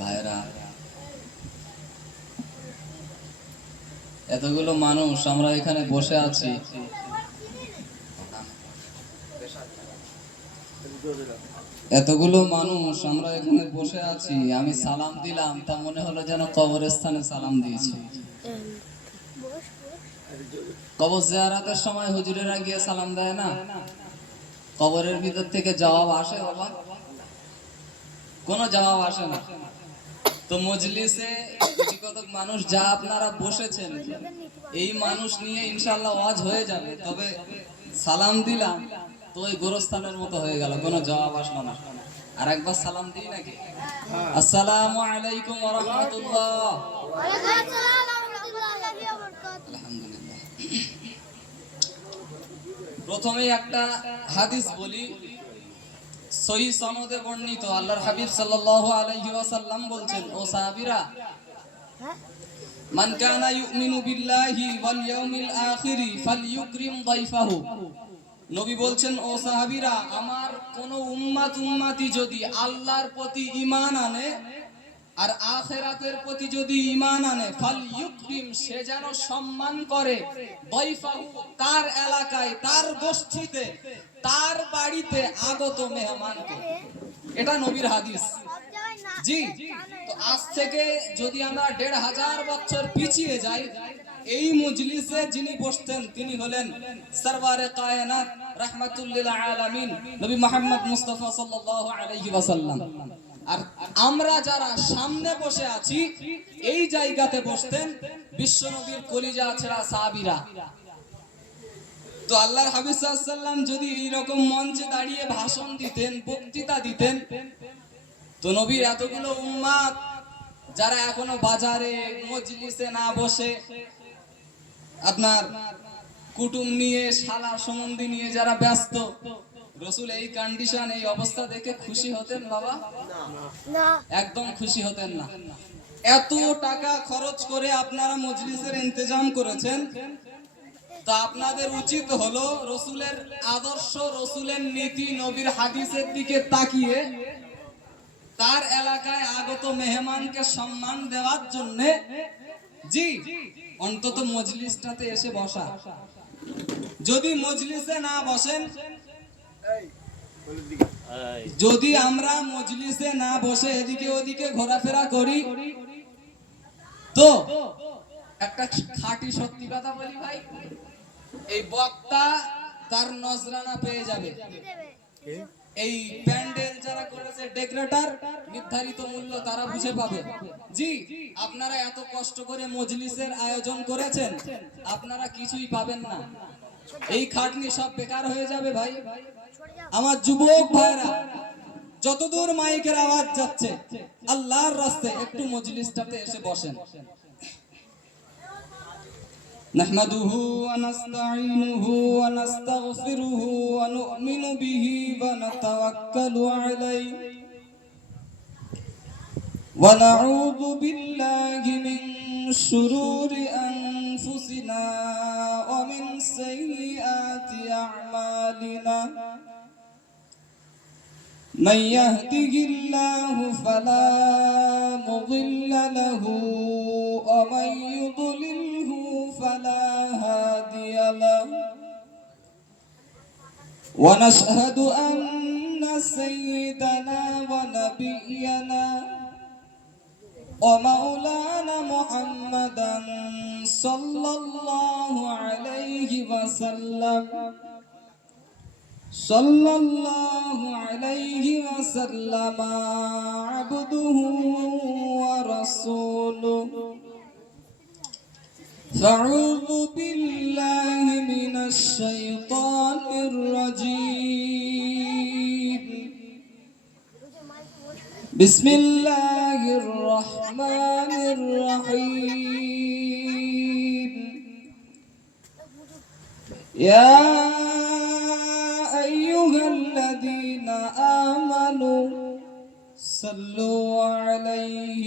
ভাইরা, এতগুলো মানুষ আমরা এখানে বসে আছি, আমি সালাম দিলাম, তা মনে হলো যেন কবরস্থানে সালাম দিয়েছি। কবর জিয়ারতের সময় হুজুরেরা গিয়ে সালাম দেয় না? কবরের ভিতর থেকে জবাব আসে বাবা? কোনো জবাব আসে না। তো মজলিসে কতক মানুষ যা আপনারা বসেছেন, এই মানুষ নিয়ে ইনশাআল্লাহ ওয়াজ হয়ে যাবে। তবে সালাম দিলাম তো ওই গোরস্থানের মতো হয়ে গেল, কোনো জবাব আসলো না। আর একবার সালাম দিই নাকি? আসসালামু আলাইকুম ওয়া রাহমাতুল্লাহ। ওয়া আলাইকুম আসসালাম ওয়া রাহমাতুল্লাহি ওয়া বারাকাতুহু। আলহামদুলিল্লাহ। প্রথমে একটা হাদিস বলি, সহিহ সনদে বর্ণিত। আল্লাহর হাবিব সাল্লাল্লাহু আলাইহি ওয়াসাল্লাম বলছেন, ও সাহাবীরা, মান কানা ইউমিনু বিল্লাহি ওয়াল ইয়াউমিল আখিরি ফালইউকরিম দাইফাহু। নবী বলছেন, ও সাহাবীরা, আমার কোন উম্মতি যদি আল্লাহর প্রতি ঈমান আনে আর আখিরাতের প্রতি যদি ঈমান আনে, ফালইউকরিম, সে যেন সম্মান করে, দাইফাহু, তার এলাকায়, তার গোষ্ঠীতে, তার বাড়িতে আগত মেহমানকে। এটা নবীর হাদিস। জি, তো আজ থেকে যদি আমরা ১৫০০ বছর পিছিয়ে যাই, এই মজলিসে যিনি বসতেন তিনি হলেন সরওয়ারে কায়নাত রাহমাতুল লিল আলামিন নবী মুহাম্মদ মুস্তাফা সাল্লাল্লাহু আলাইহি ওয়াসাল্লাম। আর আমরা যারা সামনে বসে আছি, এই জায়গাতে বসতেন বিশ্বনবীর কলিজা ছেঁড়া সাহাবীরা। তো আল্লাহর হাবিব সাল্লাল্লাহু আলাইহি ওয়াসাল্লাম যদি এইরকম মঞ্চে দাঁড়িয়ে ভাষণ দিতেন, বক্তৃতা দিতেন, তো নবীর এতগুলো উম্মত যারা এখনো বাজারে মজলিসে না বসে আপনার কুটুম নিয়ে, শালা সম্বন্ধী নিয়ে যারা ব্যস্ত, রাসূল এই কন্ডিশন, এই অবস্থা দেখে খুশি হতেন বাবা? না, একদম খুশি হতেন না। এত টাকা খরচ করে আপনারা মজলিসের ইন্তজাম করেছেন, তা আপনাদের উচিত হলো রাসূলের আদর্শ, রাসূলের নীতি, নবীর হাদিসের দিকে তাকিয়ে তার এলাকায় আগত মেহমানকে সম্মান দেওয়ার জন্য, জি, অন্তত মজলিসটাতে এসে বসা। যদি মজলিসে না বসেন, যদি আমরা মজলিসে না বসে এদিকে ওদিকে ঘোরাফেরা করি, তো একটা খাঁটি সত্যি কথা বলি ভাই, এই বক্তা তার নজরানা পেয়ে যাবে। এই প্যান্ডেল যারা করেছে, ডেকোরেটর, নির্ধারিত মূল্য তারা বুঝে পাবে। জি, আপনারা এত কষ্ট করে মজলিসের আয়োজন করেছেন, আপনারা কিছুই পাবেন না। এই খাটনি সব বেকার হয়ে যাবে ভাই। আমার যুবক ভাইরা, যতদূর মাইকের আওয়াজ যাচ্ছে, আল্লাহর রাস্তায় একটু মজলিসটাতে এসে বসেন। نحمده ونستعينه ونستغفره ونؤمن به ونتوكل عليه ونعوذ بالله من شرور أنفسنا ومن سيئات أعمالنا من يهده الله فلا مضل له ومن يضلله فلا هادي له ونشهد أن سيدنا ونبينا ومولانا محمدا صلى الله عليه وسلم عبده ورسوله فأعوذ بالله من الشيطان الرجيم بسم الله الرحمن الرحيم يا أيها الذين آمنوا صلوا عليه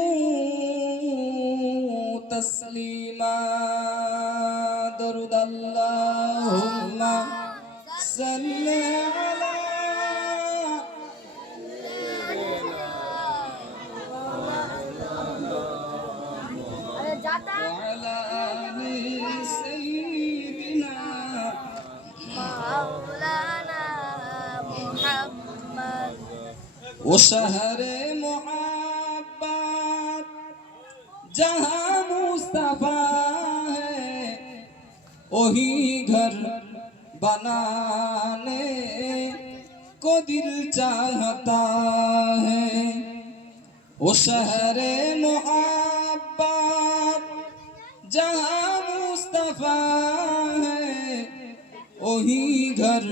وسلموا تسليما দরুদ আল্লাহুম্মা সাল্লি আলা وعلى آل سيدنا مولانا محمد وشهر محبت जहाँ मुस्तफा है वही घर बनाने को दिल चाहता है वो शहर मोहब्बत जहाँ मुस्तफा है वही घर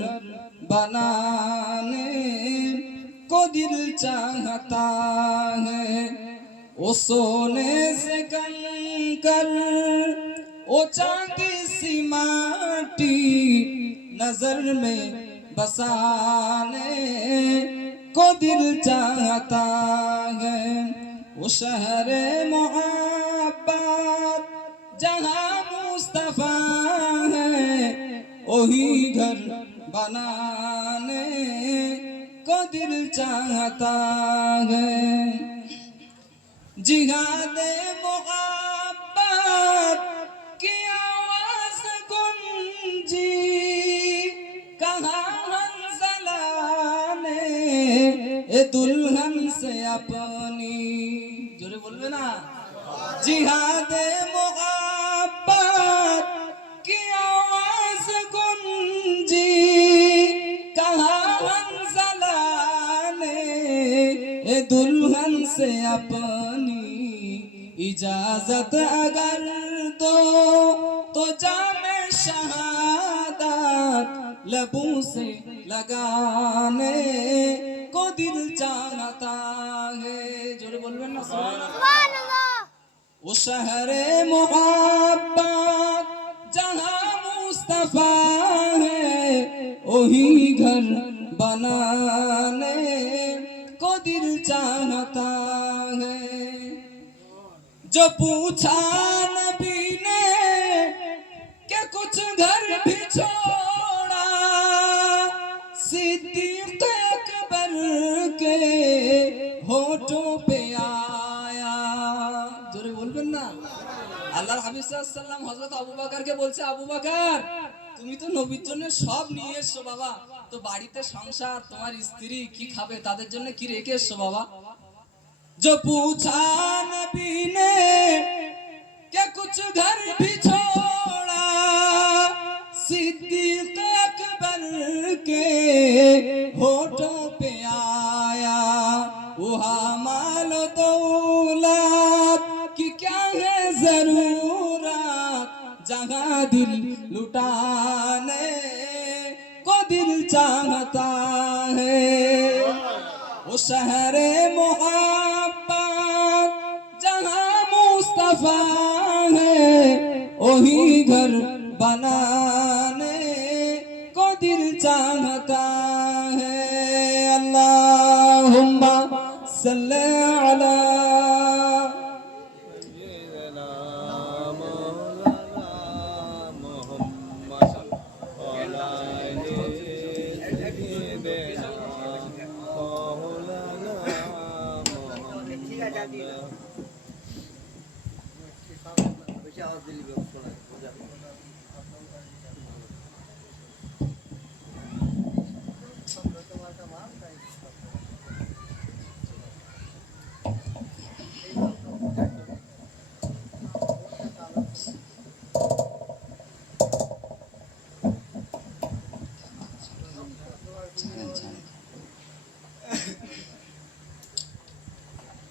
बनाने को दिल चाहता है वो सोने से कंकर वो चांदी सी माटी नजर में बसाने को दिल चाहता है वो शहर मोहब्बत जहाँ मुस्तफा है वही घर बनाने को दिल चाहता है जिहादे मोहब्बत की आवाज गुंजी कहाँ हंसला ने ए दुल्हन से अपनी जोरे बोलबे ना जिहादे मोहब्बत की आवाज गुंजी कहाँ हंसला ने ए दुल्हन से अपनी इजाजत अगर दो तो जामे शहादत लबों से लगाने को दिल चाहता है जोरे बोलबेन ना सुभान अल्लाह वो शहर मोहब्बत जहाँ मुस्तफा है वही घर बनाने को दिल चाहता है जो पूछा नबी ने कि कुछ घर भी छोड़ा सिद्दीक अकबर के होठों पे आया जोरे बोलबेन ना আল্লাহর হাবিব সাল্লাল্লাহু আলাইহি ওয়াসাল্লাম হযরত আবু বকরকে বলছে আবু বকর তুমি তো নবীর জন্য সব নিয়ে এসছো বাবা তো বাড়িতে সংসার তোমার স্ত্রী কি খাবে তাদের জন্য কি রেখে এসছো বাবা जो पूछा नबी ने क्या कुछ घर भी छोड़ा सिद्दीक अकबर के होठों पे आया वहाँ माल दौलत की क्या है जरूरत जहाँ दिल लुटाने को दिल चाहता है वो शहर मोहब्बत जहाँ मुस्तफा है वही घर बनाने को दिल चाहता है अल्लाहुम्मा सल्ली अला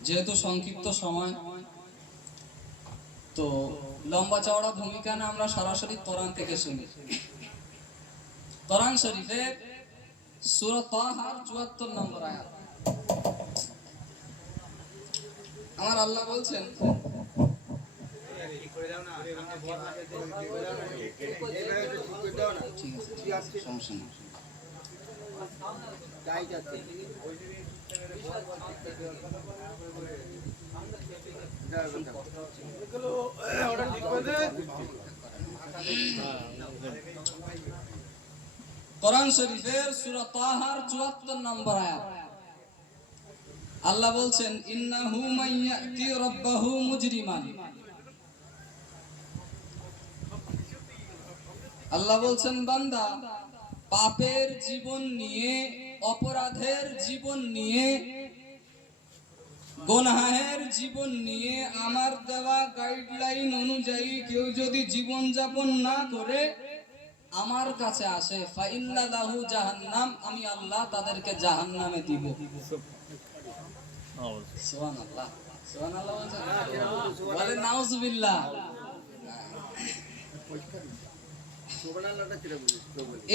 যেহেতু সংক্ষিপ্ত সময় তো লম্বা চওড়া ভূমিকা না আমরা সরাসরি কোরআন থেকে শুনি কোরআন শরীফের সূরা তাহার ৭৪ নম্বর আয়াত আমার আল্লাহ বলছেন ঠিক আছে সমস্যা নেই কোরআন শরীফের সূরা তাহার 74 নম্বর আয়াত আল্লাহ বলছেন ইন্নাহু মাইয়াতি রাব্বাহু মুজরিমান। আল্লাহ বলছেন বান্দা পাপের জীবন নিয়ে, অপরাধের জীবন নিয়ে, গুনাহের জীবন নিয়ে আমার দেওয়া গাইডলাইন অনুযায়ী কেউ যদি জীবন যাপন না করে আমার কাছে আসে ফাইন্না লাহু জাহান্নাম, আমি আল্লাহ তাদেরকে জাহান্নামে দিব। সুবহানাল্লাহ, সুবহানাল্লাহ বলে নাউজুবিল্লাহ।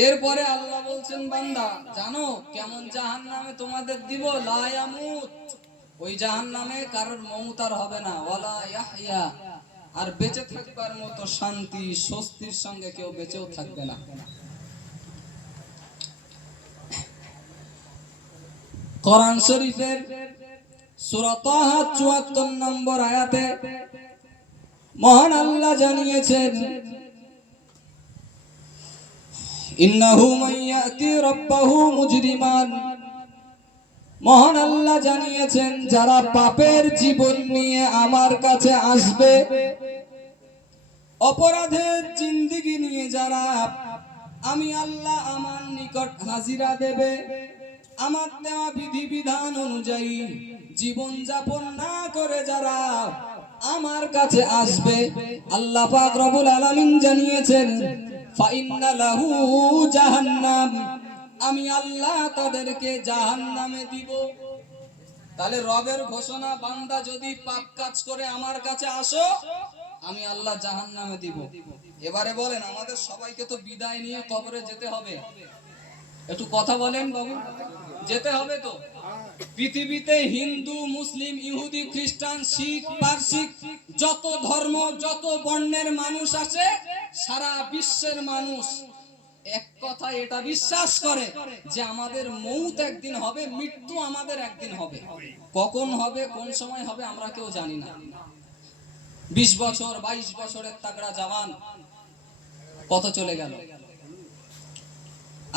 এরপরে আল্লাহ বলছেন বান্দা জানো কেমন জাহান্নামে তোমাদের দিব? লা ইয়ামুত, ওই জাহান্নামে কারোর মওত আর হবে না, ওয়ালা ইয়াহইয়া, আর বেঁচে থাকবার মতো শান্তি স্বস্তির সঙ্গে কেউ বেঁচেও থাকবে না। কোরআন শরীফের সূরা তাহা 74 নম্বর আয়াতে মহান আল্লাহ জানিয়েছেন ইন্নাহু মাইয়াতি রাব্বাহু মুজরিমান। মহান আল্লাহ জানিয়েছেন যারা পাপের জীবন নিয়ে আমার কাছে আসবে, অপরাধের জিন্দেগি নিয়ে যারা আমি আল্লাহ আমার নিকট হাজিরা দেবে, আমার দেওয়া বিধিবিধান অনুযায়ী জীবন যাপন না করে যারা আমার কাছে আসবে, আল্লাহ পাক রব্বুল আলামিন জানিয়েছেন ফাইন্না লাহু জাহান্নাম, আমি আল্লাহ তাদেরকে জাহান্নামে দিব। তাহলে রবের ঘোষণা, বান্দা যদি পাপ কাজ করে আমার কাছে আসো আমি আল্লাহ জাহান্নামে দিব। এবারে বলেন আমাদের সবাইকে তো বিদায় নিয়ে কবরে যেতে হবে, একটু কথা বলেন বাবু, যেতে হবে তো। পৃথিবীতে হিন্দু, মুসলিম, ইহুদি, খ্রিস্টান, শিখ, পারসিক, যত ধর্ম, যত বর্ণের মানুষ আছে, সারা বিশ্বের মানুষ এক কথা এটা বিশ্বাস করে যে আমাদের মৌত একদিন হবে, মৃত্যু আমাদের একদিন হবে। কখন হবে, কোন সময় হবে আমরা কেউ জানি না। 20 বছর 22 বছরের তাগড়া জওয়ান কত চলে গেল।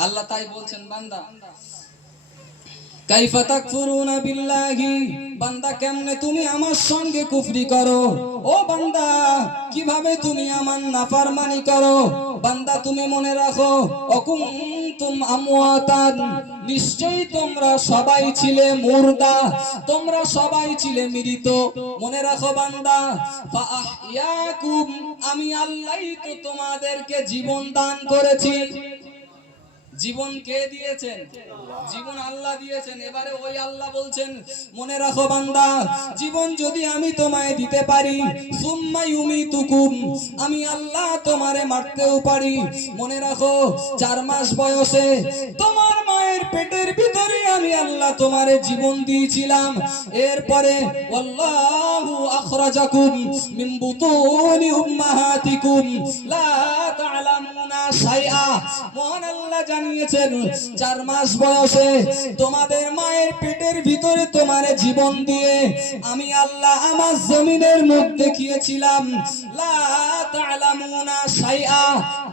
আল্লাহ তাই বলছেন বান্দা কাইফা তাকফুরুনা বিল্লাহি, বান্দা কেমনে তুমি আমার সঙ্গে কুফরি করো? ও বান্দা কিভাবে তুমি আমার নাফরমানি করো? বান্দা তুমি মনে রাখো অকুনতুম আমওয়াতান, নিশ্চয়ই তোমরা সবাই ছিলে মুর্দা, তোমরা সবাই ছিলে মৃত। মনে রাখো বান্দা ফাআহইয়াকুম, আমি আল্লাহই তো তোমাদেরকে জীবন দান করেছি। জীবন কে দিয়েছেন? জীবন আল্লাহ দিয়েছেন। এবারে ওই আল্লাহ বলছেন মনে রাখো বান্দা জীবন যদি আমি তোমায় দিতে পারি, সুম্মা ইউমিতুকুম, আমি আল্লাহ তোমারে মারতেও পারি। মনে রাখো 4 মাস বয়সে তোমার মায়ের পেটের ভিতরে আমি আল্লাহ তোমারে জীবন দিয়েছিলাম। এরপরে আল্লাহু আখরাজাকুম মিন বুতুনি উম্মাহাতিকুম লা তা'লামুনা শাইআ, মহান আল্লাহ জানিয়েছেন 4 মাস বয়সে তোমাদের মায়ের পেটের ভিতরে তোমারে জীবন দিয়ে আমি আল্লাহ আমার জমিনের মুখ দেখিয়েছিলাম। লা তা'লামুনা শাইআ,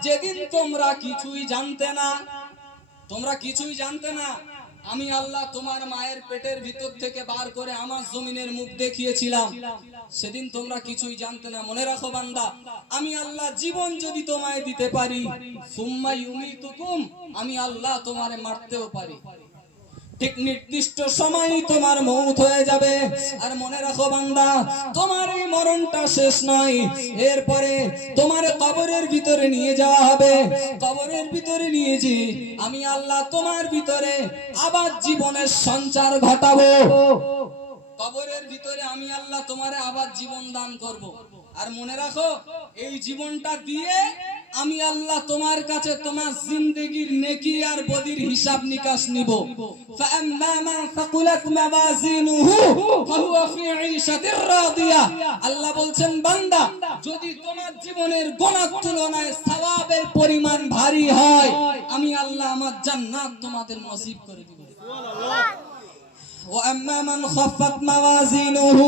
যেদিন তোমরা কিছুই জানতে না, তোমরা কিছুই জানতে না, আমি আল্লাহ তোমার মায়ের পেটের ভিতর থেকে বার করে আমার জমিনের মুখ দেখিয়েছিলাম, সেদিন তোমরা কিছুই জানতে না। মনে রাখো বান্দা আমি আল্লাহ জীবন যদি তোমায় দিতে পারি, সুম্মা ইউমিতুকুম, আমি আল্লাহ তোমারে মারতেও পারি। ঠিক নির্দিষ্ট সময়ই তোমার মৌত হয়ে যাবে। আর মনে রাখো বান্দা তোমার এই মরণটা শেষ নয়, এরপরে তোমার কবরের ভিতরে নিয়ে যাওয়া হবে। কবরের ভিতরে নিয়ে যে আমি আল্লাহ তোমার ভিতরে আবার জীবনের সঞ্চার ঘটাবো। কবরের ভিতরে আমি আল্লাহ তোমারে আবার জীবন দান করব। আর মনে রাখো এই জীবনটা দিয়ে আমি আল্লাহ তোমার কাছে তোমার জিন্দেগীর নেকি আর বদির হিসাব নিকাশ নিব। ফাআম্মা মান ফাকুলাত মাওয়াজিনুহু ফাহুয়া ফি ঈশাতির রাদিয়া, আল্লাহ বলছেন বান্দা যদি তোমার জীবনের গুনাহ তুলনায় সওয়াবের পরিমাণ ভারী হয়, আমি আল্লাহ আমার জান্নাত তোমাদের নসিব করে দিব। সুবহানাল্লাহ। وأما من خفت موازينه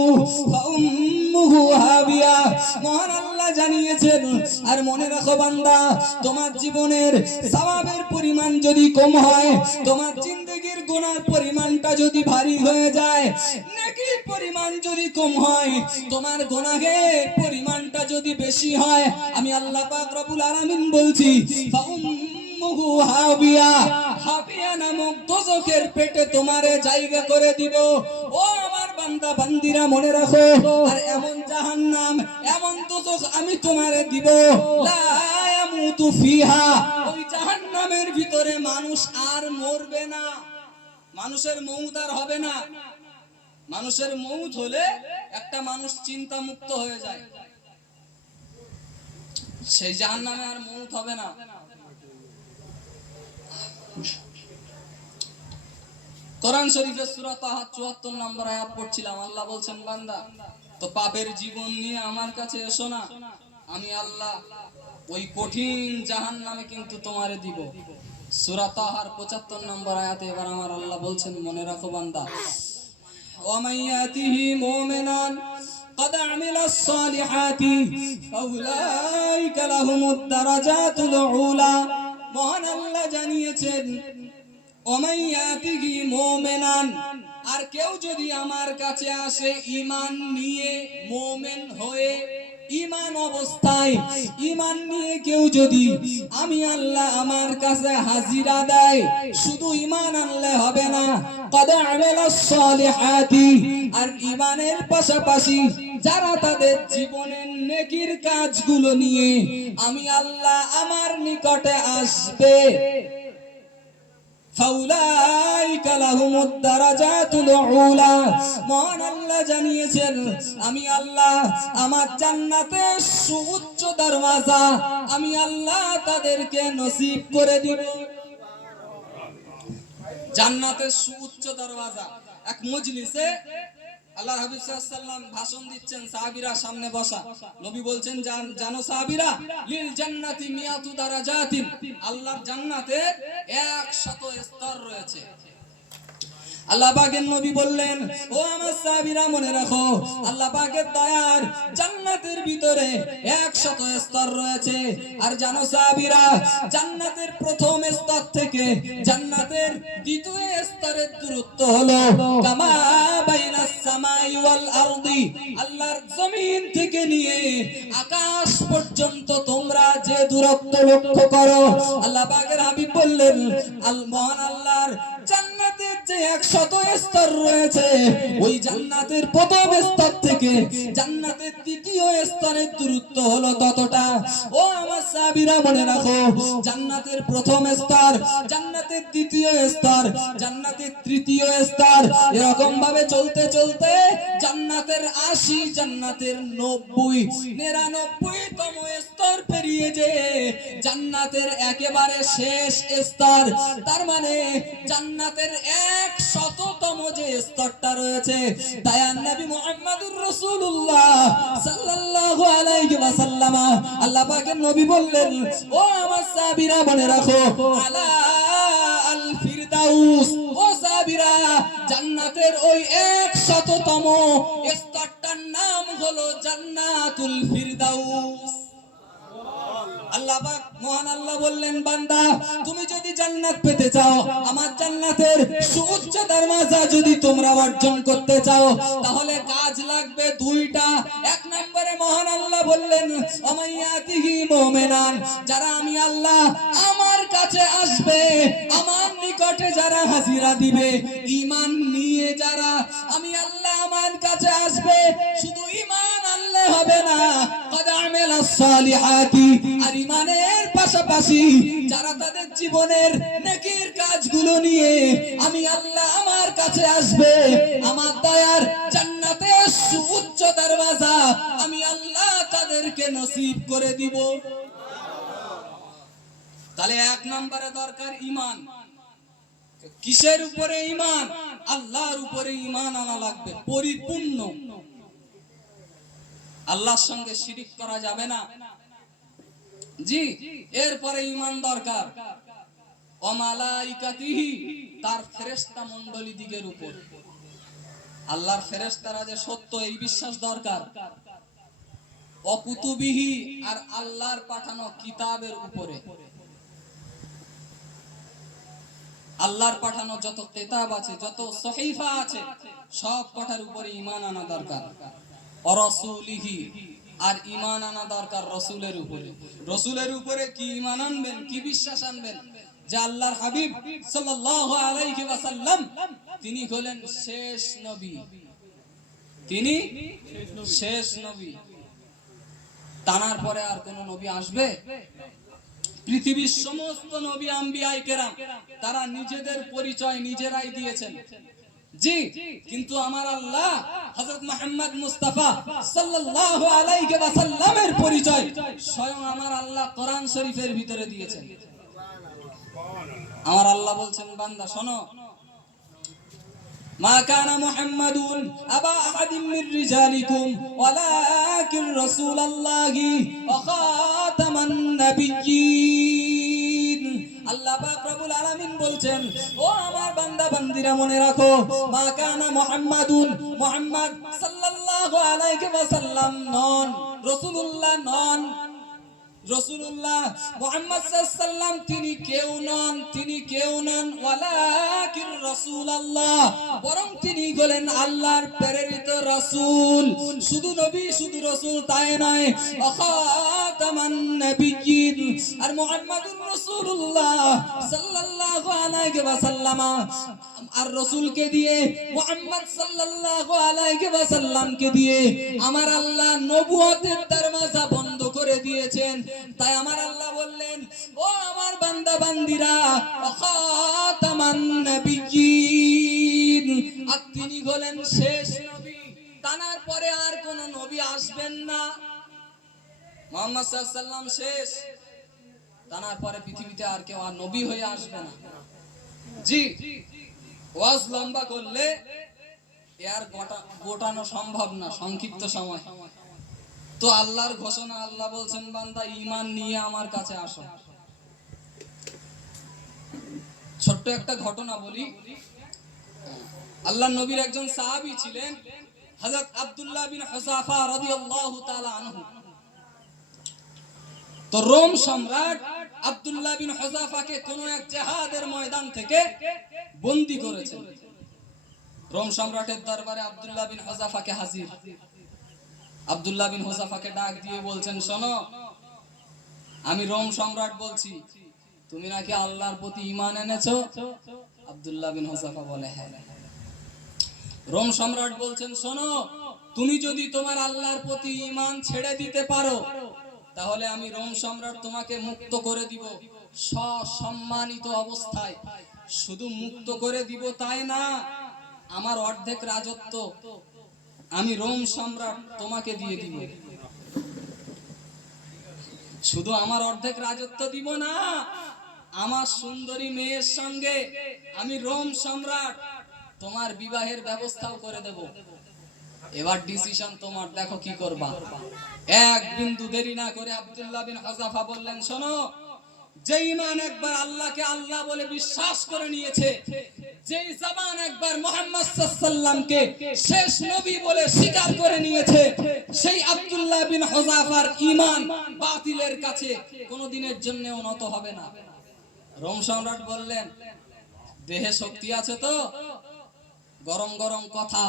فأمه هاوية মহান আল্লাহ জানিয়েছেন আর মনে রাখো বান্দা তোমার জীবনের সওয়াবের পরিমাণ যদি কম হয় তোমার জিন্দেগীর গুনার পরিমাণটা যদি ভারী হয়ে যায় নেকির পরিমাণ যদি কম হয় তোমার গুনাহের পরিমাণটা যদি বেশি হয় আমি আল্লাহ পাক রব্বুল আলামিন বলছি ফাউম্মুহু হাবিয়া হাবিয়া নামক দোজখের পেটে তোমারে জায়গা করে দিব ও আমার বান্দা বান্দিরা মনে রাখো আর এমন জাহান্নাম এমন দোজখ আমি তোমারে দিব লা ইয়ামুতু ফিহা ওই জাহান্নামের ভিতরে মানুষ আর মরবে না মানুষের মউত আর হবে না মানুষের মউত হলে একটা মানুষ চিন্তা মুক্ত হয়ে যায় সেই জাহান্নামে আর মউত হবে না কোরআন শরীফের সূরা তাহা ৭৪ নম্বর আয়াত পড়ছিলাম আল্লাহ বলছেন বান্দা তো পাপের জীবন নিয়ে আমার কাছে এসো না আমি আল্লাহ ওই কঠিন জাহান্নামে কিন্তু তোমারে দিব সূরা তাহার ৭৫ নম্বর আয়াতে এবার আমার আল্লাহ বলছেন মনে রাখো বান্দা ওয়ামাইয়াতিহি মুমিনান قد عمل الصالحات فأولئك لهم الدرجات العلى মহান আল্লাহ জানিয়েছেন ওমাইয়াতিহি মুমিনান আর কেউ যদি আমার কাছে আসে ঈমান নিয়ে মুমিন হয়ে ঈমান অবস্থায় ঈমান নিয়ে কেউ যদি আমি আল্লাহ আমার কাছে হাজিরা দেয় শুধু ঈমান আনলে হবে না কদ আমালাস সালিহাতি আর ঈমানের পাশাপাশি যারা তাদের জীবনের নেকির কাজগুলো নিয়ে আমি আল্লাহ আমার নিকটে আসবে ফাউলাইকা লাহুমুদ দারাজাতুল উলা মহান আল্লাহ জানিয়েছেন আমি আল্লাহ আমার জান্নাতের সুউচ্চ দরওয়াজা আমি আল্লাহ তাদেরকে নসিব করে দিব জান্নাতের সুউচ্চ দরওয়াজা এক মজলিসে আল্লাহর হাবিব সাল্লাল্লাহু আলাইহি ওয়াসাল্লাম ভাষণ দিচ্ছেন সাহাবীরা সামনে বসা নবী বলছেন জানো সাহাবীরা লিল জান্নাতি মিয়াতু দারাজাতিন আল্লাহর জান্নাতে 100 স্তর রয়েছে আল্লাহ পাকের নবী বললেন ও আমার সাহাবীরা মনে রাখো আল্লাহ পাকের দয়ার জান্নাতের ভিতরে 100 স্তর রয়েছে আর জানো সাহাবীরা জান্নাতের প্রথম স্তর থেকে জান্নাতের দ্বিতীয় স্তরের দূরত্ব হলো কামা বাইনাস সামাই ওয়াল আরদি আল্লাহর জমিন থেকে নিয়ে আকাশ পর্যন্ত তোমরা যে দূরত্ব লক্ষ্য করো আল্লাহ পাকের হাবিব বললেন মহান আল্লাহর জান্নাতের যে 100 স্তর রয়েছে ওই জান্নাতের প্রথম স্তর থেকে জান্নাতের দ্বিতীয় স্তরের দূরত্ব হলো ততটা ও আমার সাহাবীরা মনে রাখো জান্নাতের প্রথম স্তর জান্নাতের দ্বিতীয় স্তর জান্নাতের তৃতীয় স্তর এরকম ভাবে চলতে চলতে জান্নাতের 80 জান্নাতের 90 99 তম স্তর পেরিয়ে যে জান্নাতের একেবারে শেষ স্তর তার মানে জান্নাতের 100তম যে স্তরটা রয়েছে তাই নবী মুহাম্মদুর রাসূলুল্লাহ সাল্লাল্লাহু আলাইহি ওয়াসাল্লাম আল্লাহ পাকের নবী বললেন ও আমার সাহাবীরা মনে রাখো আলা আল ফিরদাউস ও সাহাবীরা জান্নাতের ওই 100তম স্তরটার নাম হলো জান্নাতুল ফিরদাউস আল্লাহ পাক মহান আল্লাহ বললেন বান্দা তুমি যদি জান্নাত পেতে চাও আমার জান্নাতের সুউচ্চ দরওয়াজা যদি তোমরা অর্জন করতে চাও তাহলে কাজ লাগবে দুইটা এক নম্বরে মহান আল্লাহ বললেন আমাইয়াতিহি মুমিনান যারা আমি আল্লাহ আমার কাছে আসবে আমার নিকটে যারা হাজিরা দিবে ঈমান নিয়ে যারা আমি আল্লাহ আমার কাছে আসবে শুধু ঈমান আনলে হবে না কদ আমালাস সালিহাতি আর ঈমানের পাশাপাশি যারা তাদের জীবনের নেকির কাজগুলো নিয়ে আমি আল্লাহ আমার কাছে আসবে আমার দয়ার জান্নাতের সুউচ্চ দরওয়াজা আমি আল্লাহ তাদেরকে নসিব করে দিব তাহলে এক নম্বরে দরকার ঈমান কিসের উপরে ঈমান আল্লাহর উপরে ঈমান আনা লাগবে পরিপূর্ণ আল্লাহর সঙ্গে শিরিক করা যাবে না জি এরপরে ঈমান দরকার ও মালাইকাতিহি তার ফেরেশতা মণ্ডলী দিগের উপর আল্লাহর ফেরেশতারা যে সত্য এই বিশ্বাস দরকার। অকুতুবিহি আর আল্লাহর পাঠানো কিতাবের উপরে, আল্লাহর পাঠানো যত কিতাব আছে, যত সহিফা আছে, সব কটার উপরে ঈমান আনা দরকার। অরাসূলিহি আর ঈমান আনা দরকার রাসূলের উপরে। রাসূলের উপরে কি ঈমান আনবেন, কি বিশ্বাস আনবেন? যে আল্লাহর হাবিব সাল্লাল্লাহু আলাইহি ওয়াসাল্লাম তিনি হলেন শেষ নবী, তিনি শেষ নবী। তার পরে আর কোন নবী আসবে? পৃথিবীর সমস্ত নবী আম্বিয়ায়ে কেরাম তারা নিজেদের পরিচয় নিজেরাই দিয়েছেন, জি, কিন্তু আমার আল্লাহ হযরত মুহাম্মদ মুস্তাফা সাল্লাল্লাহু আলাইহি ওয়াসাল্লামের পরিচয় স্বয়ং আমার আল্লাহ কোরআন শরীফের ভিতরে দিয়েছেন। আমার আল্লাহ বলছেন, বান্দা শোনো, মা কানা মুহাম্মাদুন আবা আহাদিম মির রিজালিকুম ওয়ালাকিন রাসূলুল্লাহি ওয়া খাতামান নাবিয়্যিন। আল্লাহ পাক রব্বুল আলামিন বলছেন, ও আমার বান্দা বান্দিরা মনে রাখো, মা কানা মুহাম্মাদুন, মুহাম্মদ সাল্লাল্লাহু আলাইহি ওয়াসাল্লাম নন, রাসূলুল্লাহ নন। রাসূলুল্লাহ মুহাম্মদ সাল্লাল্লাহু আলাইহি ওয়াসাল্লাম তিনি কেউ নন, তিনি কেউ নন। ওয়ালাকিন রাসূলুল্লাহ, বরং তিনি হলেন আল্লাহর প্রেরিত রাসূল। শুধু নবী, শুধু রাসূল তাই নয়, খাতামান নাবিয়্যিন। আর মুহাম্মদুর রাসূলুল্লাহ সাল্লাল্লাহু আলাইহি ওয়াসাল্লাম আর রাসূলকে দিয়ে, মুহাম্মদ সাল্লাল্লাহু আলাইহি ওয়াসাল্লামকে দিয়ে আমার আল্লাহ নবুয়তের দরওয়াজা বন্ধ করে দিয়েছেন। তাই আমার আল্লাহ বললেন, ও আমার বান্দা বান্দিরা, খাতামান নাবিয়্যিন, আর তিনি হলেন শেষ নবী। তার পরে আর কোন নবী আসবেন না। মুহাম্মদ সাল্লাল্লাহু আলাইহি ওয়াসাল্লাম শেষ, তার পরে পৃথিবীতে আর কেউ আর নবী হয়ে আসবে না। জি, ওয়াজ লম্বা করলে এর গোটানো সম্ভব না সংক্ষিপ্ত সময়। তো আল্লাহর ঘোষণা, আল্লাহ বলছেন, বান্দা ঈমান নিয়ে আমার কাছে আসো। ছোট্ট একটা ঘটনা বলি। আল্লাহর নবীর একজন সাহাবী ছিলেন হযরত আব্দুল্লাহ বিন হুযাফা রাদিয়াল্লাহু তাআলা আনহু। তো রোম সম্রাট আব্দুল্লাহ বিন হুযাফাকে কোন এক জিহাদের ময়দান থেকে বন্দী করেছেন। রোম সম্রাটের দরবারে আব্দুল্লাহ বিন হুযাফাকে হাজির। আব্দুল্লাহ বিন হুযাফাকে ডাক দিয়ে বলছেন, শোনো, আমি রোম সম্রাট বলছি, তুমি নাকি আল্লাহর প্রতি ঈমান এনেছো? আব্দুল্লাহ বিন হুযাফা বলে, হ্যাঁ। রোম সম্রাট বলছেন, শোনো, তুমি যদি তোমার আল্লাহর প্রতি ঈমান ছেড়ে দিতে পারো, তাহলে আমি রোম সম্রাট তোমাকে মুক্ত করে দিব সসম্মানিত অবস্থায়। শুধু মুক্ত করে দিব তাই না, আমার অর্ধেক রাজত্ব আমি রোম সম্রাট তোমাকে দিয়ে দিব। শুধু আমার অর্ধেক রাজত্ব দিব না, আমার সুন্দরী মেয়ের সঙ্গে আমি রোম সম্রাট তোমার বিবাহের ব্যবস্থাও করে দেব। এবার ডিসিশন তোমার, দেখো কি করবা। এক বিন্দু দেরি না করে আব্দুল্লাহ বিন হুযাফা বললেন, শোনো, যে ঈমান একবার আল্লাহকে আল্লাহ বলে বিশ্বাস করে নিয়েছে, যেই জবান একবার মুহাম্মদ সাল্লাল্লাহু আলাইহি ওয়াসাল্লামকে শেষ নবী বলে স্বীকার করে নিয়েছে, সেই আব্দুল্লাহ বিন হুযাফার ঈমান বাতিলের কাছে কোনদিনের জন্যও নত হবে না। রোম সম্রাট বললেন, দেহে শক্তি আছে তো, গরম গরম কথা,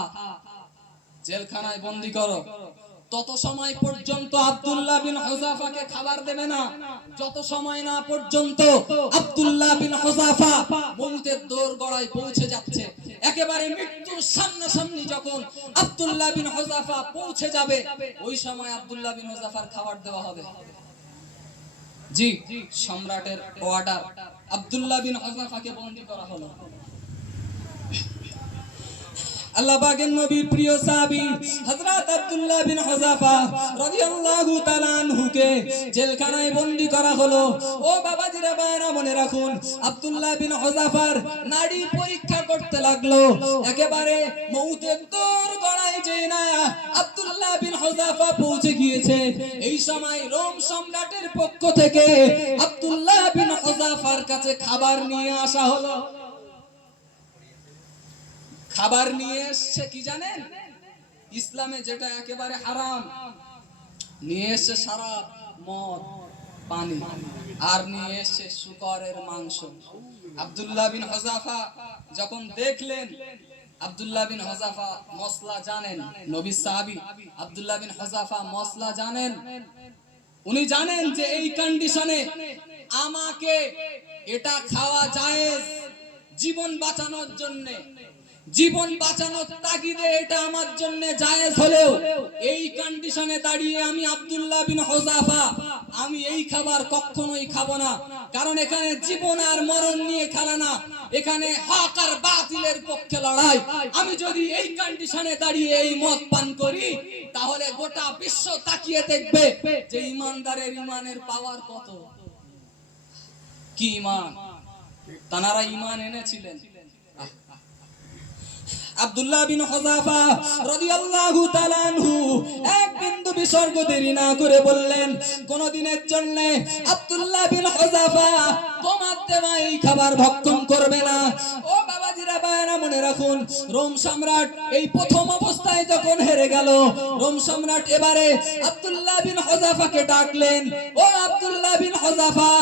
জেলখানায় বন্দী করো। তত সময় পর্যন্ত আব্দুল্লাহ বিন হুযাফাকে খাবার দেবে না, যত সময় না পর্যন্ত আব্দুল্লাহ বিন হুযাফা মৌতের দোরগোড়ায় পৌঁছে যাচ্ছে। একেবারে মৃত্যুর সামনাসামনি যখন আব্দুল্লাহ বিন হুযাফা পৌঁছে যাবে, ওই সময় আব্দুল্লাহ বিন হুযাফার খাবার দেওয়া হবে। জি, সম্রাটের অর্ডার, আব্দুল্লাহ বিন হুযাফাকে বন্দী করা হলো। আল্লাহ পাকের নবীর প্রিয় সাহাবী হযরত আব্দুল্লাহ বিন হুযাফা রাদিয়াল্লাহু তাআলা আনহুকে জেলখানায় বন্দী করা হলো। ও বাবাজিরা, ভাইরা, মনে রাখুন, আব্দুল্লাহ বিন হুযাফার নাড়ি পরীক্ষা করতে লাগলো। একেবারে মৌতের দোরগোড়ায় যেই না আব্দুল্লাহ বিন হুযাফা পৌঁছে গিয়েছে, এই সময় রোম সম্রাটের পক্ষ থেকে আব্দুল্লাহ বিন হুযাফার কাছে খাবার নিয়ে আসা হলো। খাবার নিয়ে এসছে কি জানেন, ইসলামে যেটা একেবারে হারাম, নিয়ে এসছে শরাব, মদ, পানি, আর নিয়ে এসছে শুকরের মাংস। আব্দুল্লাহ বিন হুযাফা যখন দেখলেন, আব্দুল্লাহ বিন হুযাফা মশলা জানেন, নবী সাহাবী আব্দুল্লাহ বিন হুযাফা মশলা জানেন। উনি জানেন যে এই কন্ডিশনে আমাকে এটা খাওয়া জায়েজ, জীবন বাঁচানোর জন্য, জীবন বাঁচানোর তাগিদে এটা আমার জন্য জায়েজ হলেও এই কন্ডিশনে দাঁড়িয়ে আমি আব্দুল্লাহ বিন হুযাফা আমি এই খাবার কখনোই খাবো না। কারণ এখানে জীবন আর মরণ নিয়ে খেলা না, এখানে হক আর বাতিলের পক্ষে লড়াই। আমি যদি এই কন্ডিশনে দাঁড়িয়ে এই মদ পান করি, তাহলে গোটা বিশ্ব তাকিয়ে দেখবে যে ইমানদারের ইমানের পাওয়ার কত, কি ইমান তানারা ইমান এনেছিলেন। আব্দুল্লাহ বিন হুযাফা রাদিয়াল্লাহু তাআলা আনহু এক বিন্দু বিসর্গ দেরি না করে বললেন, কোনদিনের জন্য আব্দুল্লাহ বিন হুযাফা তোমার দেওয়া এই খাবার ভক্ষণ করবে না। ও বাবাজিরা ভাইরা মনে রাখুন, রোম সম্রাট এই প্রথম অবস্থায় যখন হেরে গেল, রোম সম্রাট এবারে আব্দুল্লাহ বিন হুযাফাকে ডাকলেন, ও আব্দুল্লাহ বিন হুযাফা,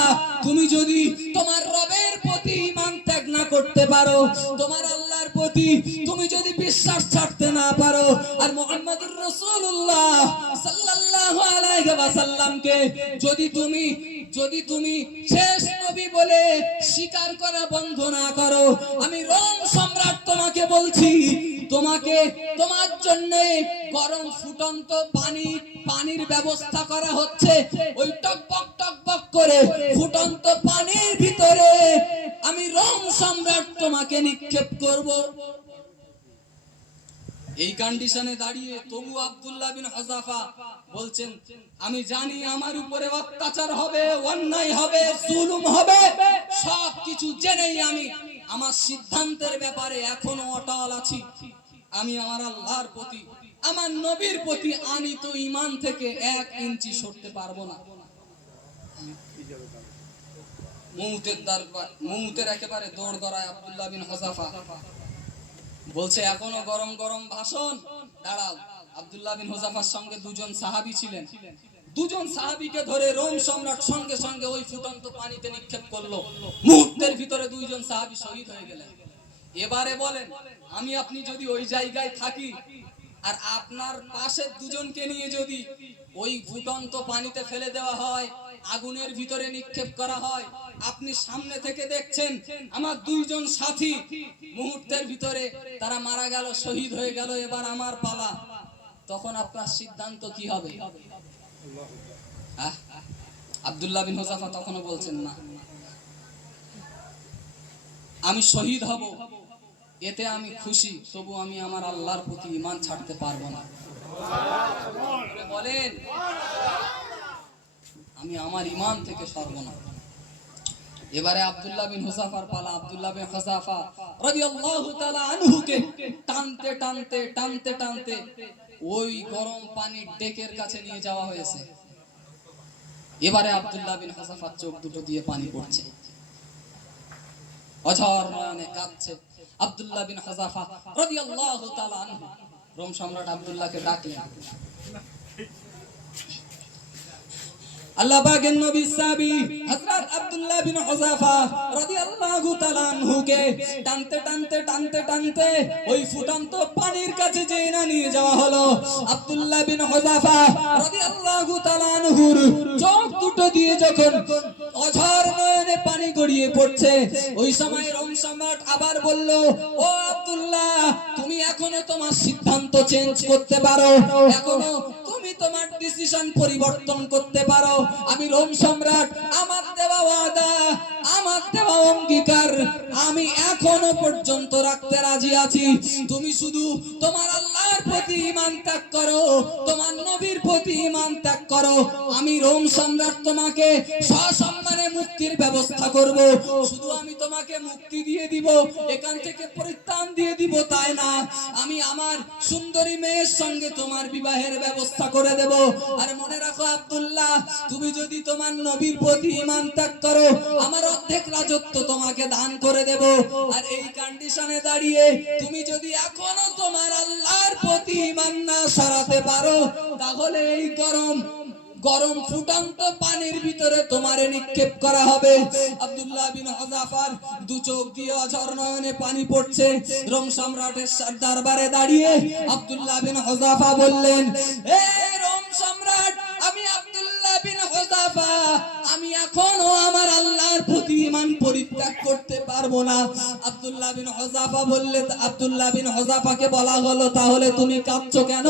তুমি যদি তোমার রবের প্রতি ঈমান ত্যাগ না করতে পারো, তোমার আল্লাহর প্রতি তুমি যদি বিশ্বাস ছাড়তে না পারো, আর মুহাম্মদুর রাসূলুল্লাহ সাল্লাল্লাহু আলাইহি ওয়াসাল্লামকে যদি তুমি শেষ নবী বলে স্বীকার করা বন্ধ না করো, আমি রোম সম্রাট তোমাকে বলছি, তোমার জন্য গরম ফুটন্ত পানির ব্যবস্থা করা হচ্ছে। ওই টকবক টকবক করে ফুটন্ত পানির ভিতরে আমি রোম সম্রাট তোমাকে নিক্ষেপ করব। এই কন্ডিশনে দাঁড়িয়ে তবু আব্দুল্লাহ বিন হুযাফা বলছেন, আমি জানি আমার উপরে অত্যাচার হবে, অন্যায় হবে, জুলুম হবে, সবকিছু জেনেই আমি আমার সিদ্ধান্তের ব্যাপারে এখনো অটল আছি। আমি আমার আল্লাহর প্রতি, আমার নবীর প্রতি আনিত ঈমান থেকে 1 ইঞ্চি সরতে পারবো না। মুহূর্তের একেবারে দৌড় গড়ায় আব্দুল্লাহ বিন হুযাফা বলছে, এখনো গরম গরম ভাষণ, দাঁড়াও। আব্দুল্লাহ বিন হুযাফার সঙ্গে দুজন সাহাবী ছিলেন, দুজন সাহাবীকে ধরে রোম সম্রাট সঙ্গে সঙ্গে ওই ফুটন্ত পানিতে নিক্ষেপ করলো। মুহূর্তের ভিতরে দুইজন সাহাবী শহীদ হয়ে গেলেন। এবারে বলেন, আমি আপনি যদি ওই জায়গায় থাকি আর আপনার পাশের দুজনকে নিয়ে যদি ওই ফুটন্ত পানিতে ফেলে দেওয়া হয়, আগুনের ভিতরে নিক্ষেপ করা হয়, আপনি সামনে থেকে দেখছেন আমার দুইজন সাথী মুহূর্তের ভিতরে তারা মারা গেল, শহীদ হয়ে গেল, এবার আমার পালা, তখন আপনার সিদ্ধান্ত কি হবে? আব্দুল্লাহ বিন হুযাফা তখনও বলছেন, না, আমি শহীদ হব এতে আমি খুশি, তবু আমি আমার আল্লাহর প্রতি ঈমান ছাড়তে পারবো না। বলেন, আমি আমার ঈমান থেকে সরব না। এবারে আব্দুল্লাহ বিন হুযাফার পালা। আব্দুল্লাহ বিন হুযাফা রাদিয়াল্লাহু তাআলা আনহুকে টানতে টানতে টানতে টানতে ওই গরম পানির ডেকের কাছে নিয়ে যাওয়া হয়েছে। এবারে আব্দুল্লাহ বিন হুযাফার চোখ দুটো দিয়ে পানি পড়ছে, অঝর নয়নে কাঁদছে। আব্দুল্লাহ বিন হুযাফা রাদিয়াল্লাহু তাআলা আনহু রোম সম্রাট আব্দুল্লাহকে ডাকলেন। আল্লাহ পাকের নবী সাহাবী হযরত আব্দুল্লাহ বিন হুযাফা রাদিয়াল্লাহু তাআলা আনহুকে টানতে টানতে টানতে টানতে ওই ফুটন্ত পানির কাছে যেয়ে না নিয়ে যাওয়া হলো। আব্দুল্লাহ বিন হুযাফা রাদিয়াল্লাহু তাআলা আনহুর চোখ দুটো দিয়ে যখন অঝর নয়নে পানি গড়িয়ে পড়ছে, ওই সময় রোম সম্রাট আবার বলল, ও আব্দুল্লাহ, তুমি এখনো তোমার সিদ্ধান্ত চেঞ্জ করতে পারো, এখনো তুমি তোমার ডিসিশন পরিবর্তন করতে পারো। আমি রোম সম্রাট, আমার দেওয়া ওয়াদা, আমার দেওয়া অঙ্গীকার আমি এখনো পর্যন্ত রাখতে রাজি আছি। তুমি শুধু তোমার আল্লাহর প্রতি ঈমান ত্যাগ করো, তোমার নবীর প্রতি ঈমান ত্যাগ করো, আমি রোম সম্রাট তোমাকে সসম্মানে মুক্তির ব্যবস্থা করব। শুধু আমি তোমাকে মুক্তি দিয়ে দিব, এখান থেকে পরিত্রাণ দিয়ে দিব তাই না, আমি আমার সুন্দরী মেয়ের সঙ্গে তোমার বিবাহের ব্যবস্থা করে দেব। আর মনে রাখো আব্দুল্লাহ, তুমি যদি তোমার নবীর প্রতি ঈমান ত্যাগ করো, আমার অর্ধেক রাজত্ব তোমাকে দান করে দেব। আর এই কন্ডিশনে দাঁড়িয়ে তুমি যদি এখনো তোমার আল্লাহর প্রতি ঈমান না সরাতে পারো, তাহলে এই গরম ফুটন্ত পানির ভিতরে তোমারে নিক্ষেপ করা হবে। আব্দুল্লাহ বিন হুযাফার দু চোখ দিয়ে অঝর নয়নে পানি পড়ছে। রোম সম্রাটের দরবারে দাঁড়িয়ে আব্দুল্লাহ বিন হুযাফা বললেন, হে রোম সম্রাট, আমি আব্দুল্লাহ বিন হুযাফা, আমি এখনো আমার আল্লাহর প্রতি ঈমান পরিত্যাগ করতে পারবো না। আব্দুল্লাহ বিন হুযাফা বললেন, আব্দুল্লাহ বিন হুযাফাকে বলা হলো, তাহলে তুমি কাঁদছো কেন?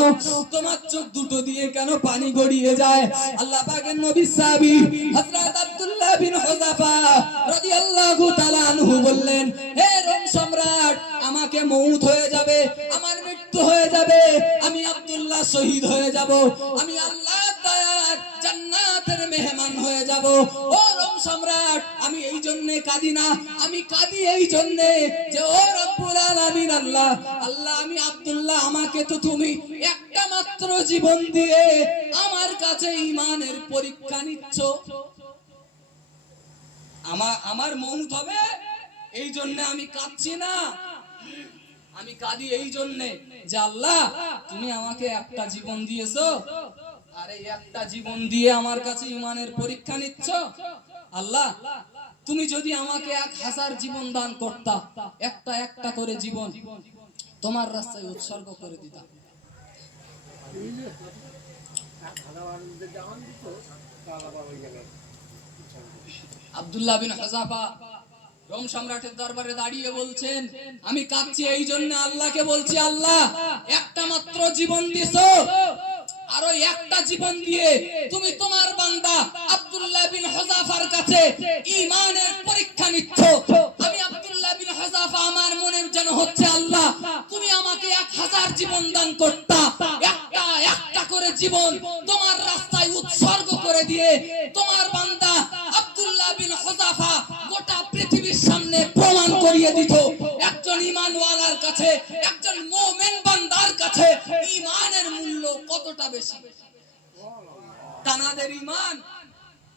তোমার চোখ দুটো দিয়ে কেন পানি গড়িয়ে যায়? আল্লাহ পাকের নবী সাহাবী হযরত আব্দুল্লাহ বিন হুযাফা রাদিয়াল্লাহু তাআলা আনহু বললেন, হে রোম সম্রাট, আমাকে মউত হয়ে যাবে, আমার মৃত্যু হয়ে যাবে, আমি আব্দুল্লাহ শহীদ হয়ে যাব, আমি আল্লাহর দয়ার জান্নাতের মেহমান হয়ে যাব। ও রোম সম্রাট, আমি এই জন্য কাঁদি না, আমি কাঁদি এই জন্য যে ও রব্বুল আলামিন আল্লাহ, আমি আব্দুল্লাহ, আমাকে তো তুমি একটা মাত্র জীবন দিয়ে আমার কাছে ঈমানের পরীক্ষা নিচ্ছ। আমার মউত হবে এই জন্য আমি কাঁদছি না, আমি কাঁদি এই জন্য যে আল্লাহ, তুমি আমাকে একটা জীবন দিয়েছো, আর এই একটা জীবন দিয়ে আমার কাছে ঈমানের পরীক্ষা নিচ্ছ। আল্লাহ, তুমি যদি আমাকে 1000 জীবন দান করতা, একটা একটা করে জীবন তোমার রাস্তায় উৎসর্গ করে দিতাম। আব্দুল্লাহ বিন হুযাফা রোম সম্রাটের দরবারে দাঁড়িয়ে বলছেন, আমি কাঁদছি এই জন্য আল্লাহকে বলছি, আল্লাহ, একটা মাত্র জীবন দিছো, আরো একটা জীবন দিয়ে তুমি তোমার বান্দা আব্দুল্লাহ বিন হুযাফার কাছে ঈমানের পরীক্ষা নিচ্ছ। আমি আব্দুল্লাহ বিন হুযাফা, আমার মনের যেন হচ্ছে, আল্লাহ, তুমি আমাকে 1000 জীবন দান করতা, একটা একটা করে জীবন তোমার রাস্তায় উৎসর্গ করে দিয়ে তোমার বান্দা আব্দুল্লাহ বিন হুযাফা গোটা পৃথিবীর সামনে প্রমাণ করিয়ে দিত, একজন ঈমানওয়ালার কাছে, একজন মুমিন বান্দার কাছে ঈমানের মূল্য কতটা বেশি। তানাদের ঈমান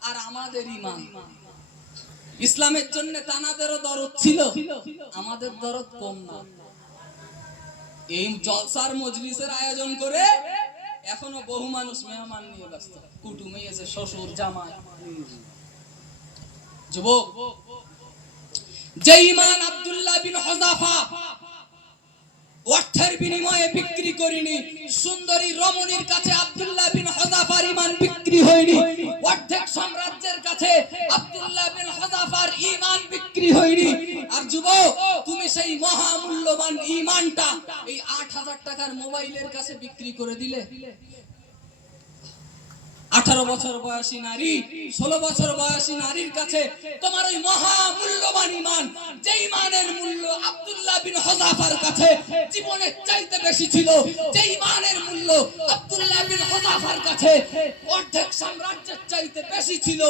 আর আমাদের ঈমান, ইসলামের জন্য তানাদেরও দরদ ছিল, আমাদের দরদ কম না। এই জলসার মজলিসের আয়োজন করে এখনো বহু মানুষ মেহমান নিয়ে ব্যস্ত, কুটুমে এসে শ্বশুর জামাই। যুবক, যে ঈমান আব্দুল্লাহ বিন হুযাফা অর্থের বিনিময়ে বিক্রি করিনি, সুন্দরী রমণীর কাছে আব্দুল্লাহ বিন হুযাফার ঈমান বিক্রি হয়নি, অর্ধেক সাম্রাজ্যের কাছে আব্দুল্লাহ বিন হুযাফার ঈমান বিক্রি হয়নি। আর যুবক, তুমি সেই মহামূল্যবান ঈমানটা এই 8000 টাকার মোবাইলের কাছে বিক্রি করে দিলে। 18 বছর বয়সী নারী, 16 বছর বয়সী নারীর কাছে তোমার ওই মহামূল্যবান ঈমান, যে ঈমানের মূল্য আব্দুল্লাহ বিন হুযাফার কাছে জীবনের চাইতে বেশি ছিল, যে ঈমানের মূল্য আব্দুল্লাহ বিন হুযাফার কাছে অর্ধেক সাম্রাজ্যের চাইতে বেশি ছিল,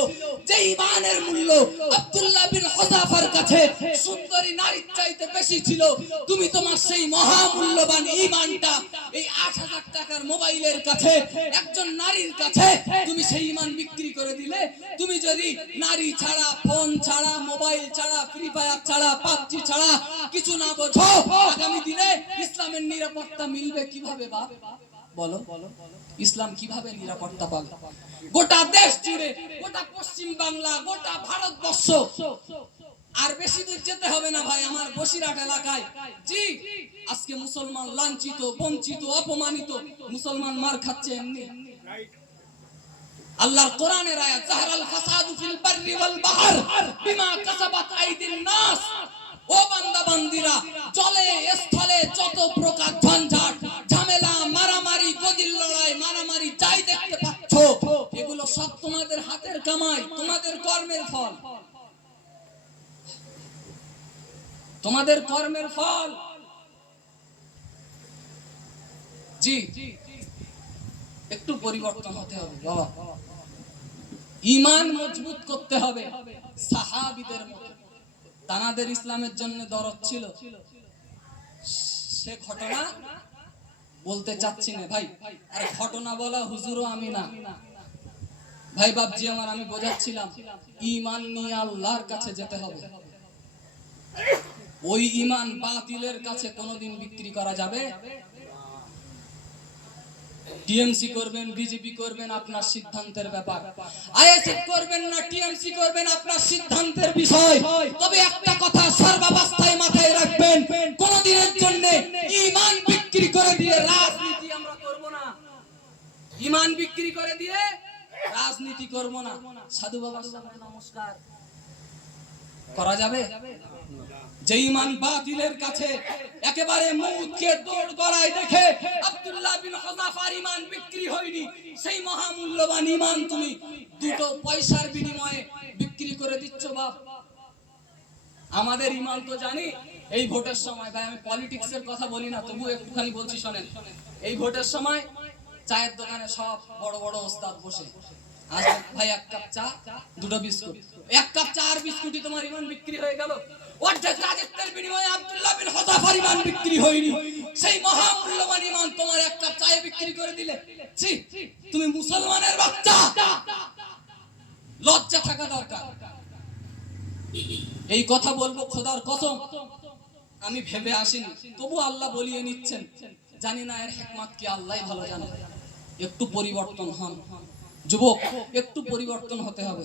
যে ঈমানের মূল্য আব্দুল্লাহ বিন হুযাফার কাছে সুন্দরী নারীর চাইতে বেশি ছিল, তুমি তোমার সেই মহামূল্যবান ঈমানটা এই 8000 টাকার মোবাইলের কাছে, একজন নারীর কাছে তুমি সেই ঈমান বিক্রি করে দিলে। তুমি যদি নারী ছাড়া, ফোন ছাড়া, মোবাইল ছাড়া, ফ্রি ফায়ার ছাড়া, পাবজি ছাড়া কিছু না বোঝো, আগামী দিনে ইসলামের নিরাপত্তা মিলবে কিভাবে? বাপ বলো, ইসলাম কিভাবে নিরাপত্তা পাবে? গোটা দেশ জুড়ে, গোটা পশ্চিম বাংলা, গোটা ভারতবর্ষ, আর বেশি দূর যেতে হবে না ভাই, আমার বসিরহাট এলাকায় জি আজকে মুসলমান লাঞ্ছিত, বঞ্চিত, অপমানিত, মুসলমান মার খাচ্ছে এমনি। আল্লাহর কোরআনের আয়াত, জাহরাল ফাসাদু ফিল বাররি ওয়াল বাহর বিমা কাসাবাত আইদিন নাস। ও বান্দা বান্দিরা, জলে স্থলে যত প্রকার ঝঞ্ঝাট, ঝামেলা, মারামারি, গদির লড়াই, মারামারি যাই দেখতে পাচ্ছ, এগুলো সব তোমাদের হাতের কামাই, তোমাদের কর্মের ফল, তোমাদের কর্মের ফল। জি, একটু পরিবর্তন হতে হবে বাবা, ঈমান মজবুত করতে হবে সাহাবীদের মতো। তানাদের ইসলামের জন্য দরদ ছিল, সে ঘটনা বলতে চাচ্ছি না ভাই, আর ঘটনা বলা হুজুরও আমি না, ভাই বাপজি আমার, আমি বোঝাচ্ছিলাম ঈমান নিয়ে আল্লাহর কাছে যেতে হবে। ওই ঈমান বাতিলের কাছে কোনোদিন বিক্রি করা যাবে? টিএমসি করবেন, বিজেপি করবেন, আপনার সিদ্ধান্তের ব্যাপার। আইএসএফ করবেন না টিএমসি করবেন, আপনার সিদ্ধান্তের বিষয়। তবে একটা কথা সর্বাবস্থায় মাথায় রাখবেন, কোনদিনের জন্য ঈমান বিক্রি করে দিয়ে রাজনীতি আমরা করব না। ঈমান বিক্রি করে দিয়ে রাজনীতি করব না। সাধু বাবার সামনে নমস্কার করা যাবে? যে ঈমান বাতিলের কাছে একেবারে মউতকে দৌড় গড়ায় দেখে আব্দুল্লাহ বিন হুযাফার ঈমান বিক্রি হয়নি, সেই মহামূল্যবান ঈমান তুমি দুটো পয়সার বিনিময়ে বিক্রি করে দিচ্ছ বাপ। আমাদের ঈমান তো জানি। এই ভোটের সময়, ভাই আমি পলিটিক্সের কথা বলি না, তবু একটুখানি বলছি শোনেন। এই ভোটের সময় চায়ের দোকানে সব বড় বড় ওস্তাদ বসে, আসবে ভাই এক কাপ চা, দুটো বিস্কুট। এক কাপ চা আর বিস্কুটই তোমার ঈমান বিক্রি হয়ে গেল। অর্ধেক রাজত্বের বিনিময়ে আব্দুল্লাহ বিন হুযাফার ঈমান বিক্রি হয়নি, সেই মহামূল্যবান ঈমান তোমার এক কাপ চায়ে বিক্রি করে দিলে। ছি, তুমি মুসলমানের বাচ্চা, লজ্জা থাকা দরকার। এই কথা বলবো খোদার কসম, আমি ভেবে আসিনি, তবু আল্লাহ বলিয়ে নিচ্ছেন। জানি না এর হিকমত কি, আল্লাহই ভালো জানে। একটু পরিবর্তন হন যুবক, একটু পরিবর্তন হতে হবে।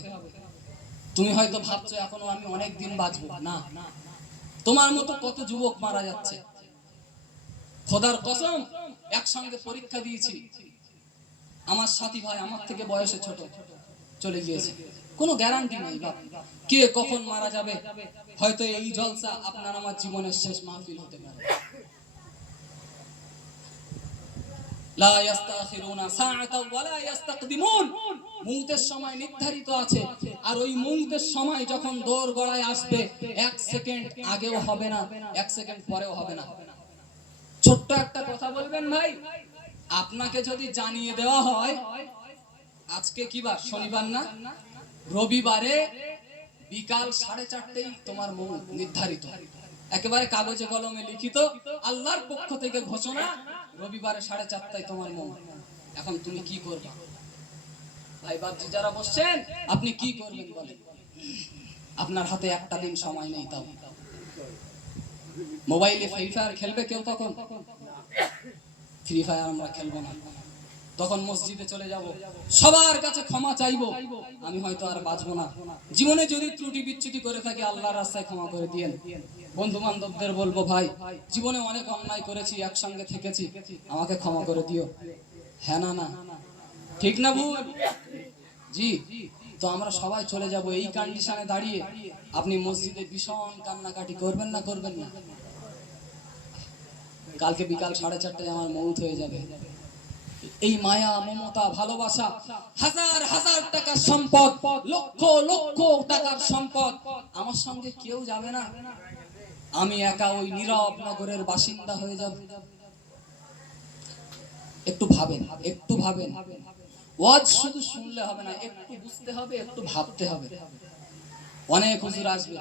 তুমি হয়তো ভাবছো এখনো আমি অনেক দিন বাঁচবো, না, তোমার মতো কত যুবক মারা যাচ্ছে। খোদার কসম, একসঙ্গে পরীক্ষা দিয়েছি, আমার সাথী ভাই আমার থেকে বয়সে ছোট চলে গিয়েছে, কোনো গ্যারান্টি নেই বাপ কে কখন মারা যাবে। হয়তো এই জলসা আপনার আমার জীবনের শেষ মাহফিল হতে পারে। লা ইস্তাখিরুনা সাআতাও ওয়া লা ইস্তাকদিমুন। মউতের সময় নির্ধারিত আছে, আর ওই মউতের সময় যখন দৌড় গড়ায় আসবে, এক সেকেন্ড আগেও হবে না, এক সেকেন্ড পরেও হবে না। ছোট্ট একটা কথা বলবেন ভাই, আপনাকে যদি জানিয়ে দেওয়া হয় আজকে কি বার, শনিবার না, রবিবারে বিকাল 4:30টায় তোমার মউত নির্ধারিত, একেবারে কাগজে কলমে লিখিত, আল্লাহর পক্ষ থেকে ঘোষণা, রবিবারে 4:30টায় তোমার মউত। এখন তুমি কি করবে? ভাই বাপজি যারা বসছেন, আপনি কি করবেন বলেন? আপনার হাতে একটা দিন সময় নেই, তাও মোবাইলে ফ্রি ফায়ার খেলবে কেউ, তখন ফ্রি ফায়ার আমরা খেলবো না, তখন মসজিদে চলে যাব, সবার কাছে ক্ষমা চাইবো, আমি হয়তো আর বাঁচবো না। জীবনে যদি ত্রুটি বিচ্যুতি করে থাকি আল্লাহর রাস্তায় ক্ষমা করে দিয়েন। বন্ধু বান্ধবদের বলবো, ভাই জীবনে অনেক অন্যায় করেছি, একসঙ্গে থেকেছি, আমাকে ক্ষমা করে দিও। হ্যাঁ না না, ঠিক না ভুল? জি। তো আমরা সবাই চলে যাব, এই কন্ডিশনে দাঁড়িয়ে আপনি মসজিদে ভীষণ কান্নাকাটি করবেন না, করবেন না? কালকে বিকাল 4:30টায় আমার মউত হয়ে যাবে। এই মায়া, মমতা, ভালোবাসা, হাজার হাজার টাকার সম্পদ, লক্ষ লক্ষ টাকার সম্পদ, আমার সঙ্গে কেউ যাবে না, আমি একা ওই নীরব নগরের বাসিন্দা হয়ে যাব। একটু ভাবেন, একটু ভাবেন। ওয়াজ শুধু শুনলে হবে না, একটু বুঝতে হবে, একটু ভাবতে হবে। অনেক হুজুর আসবে,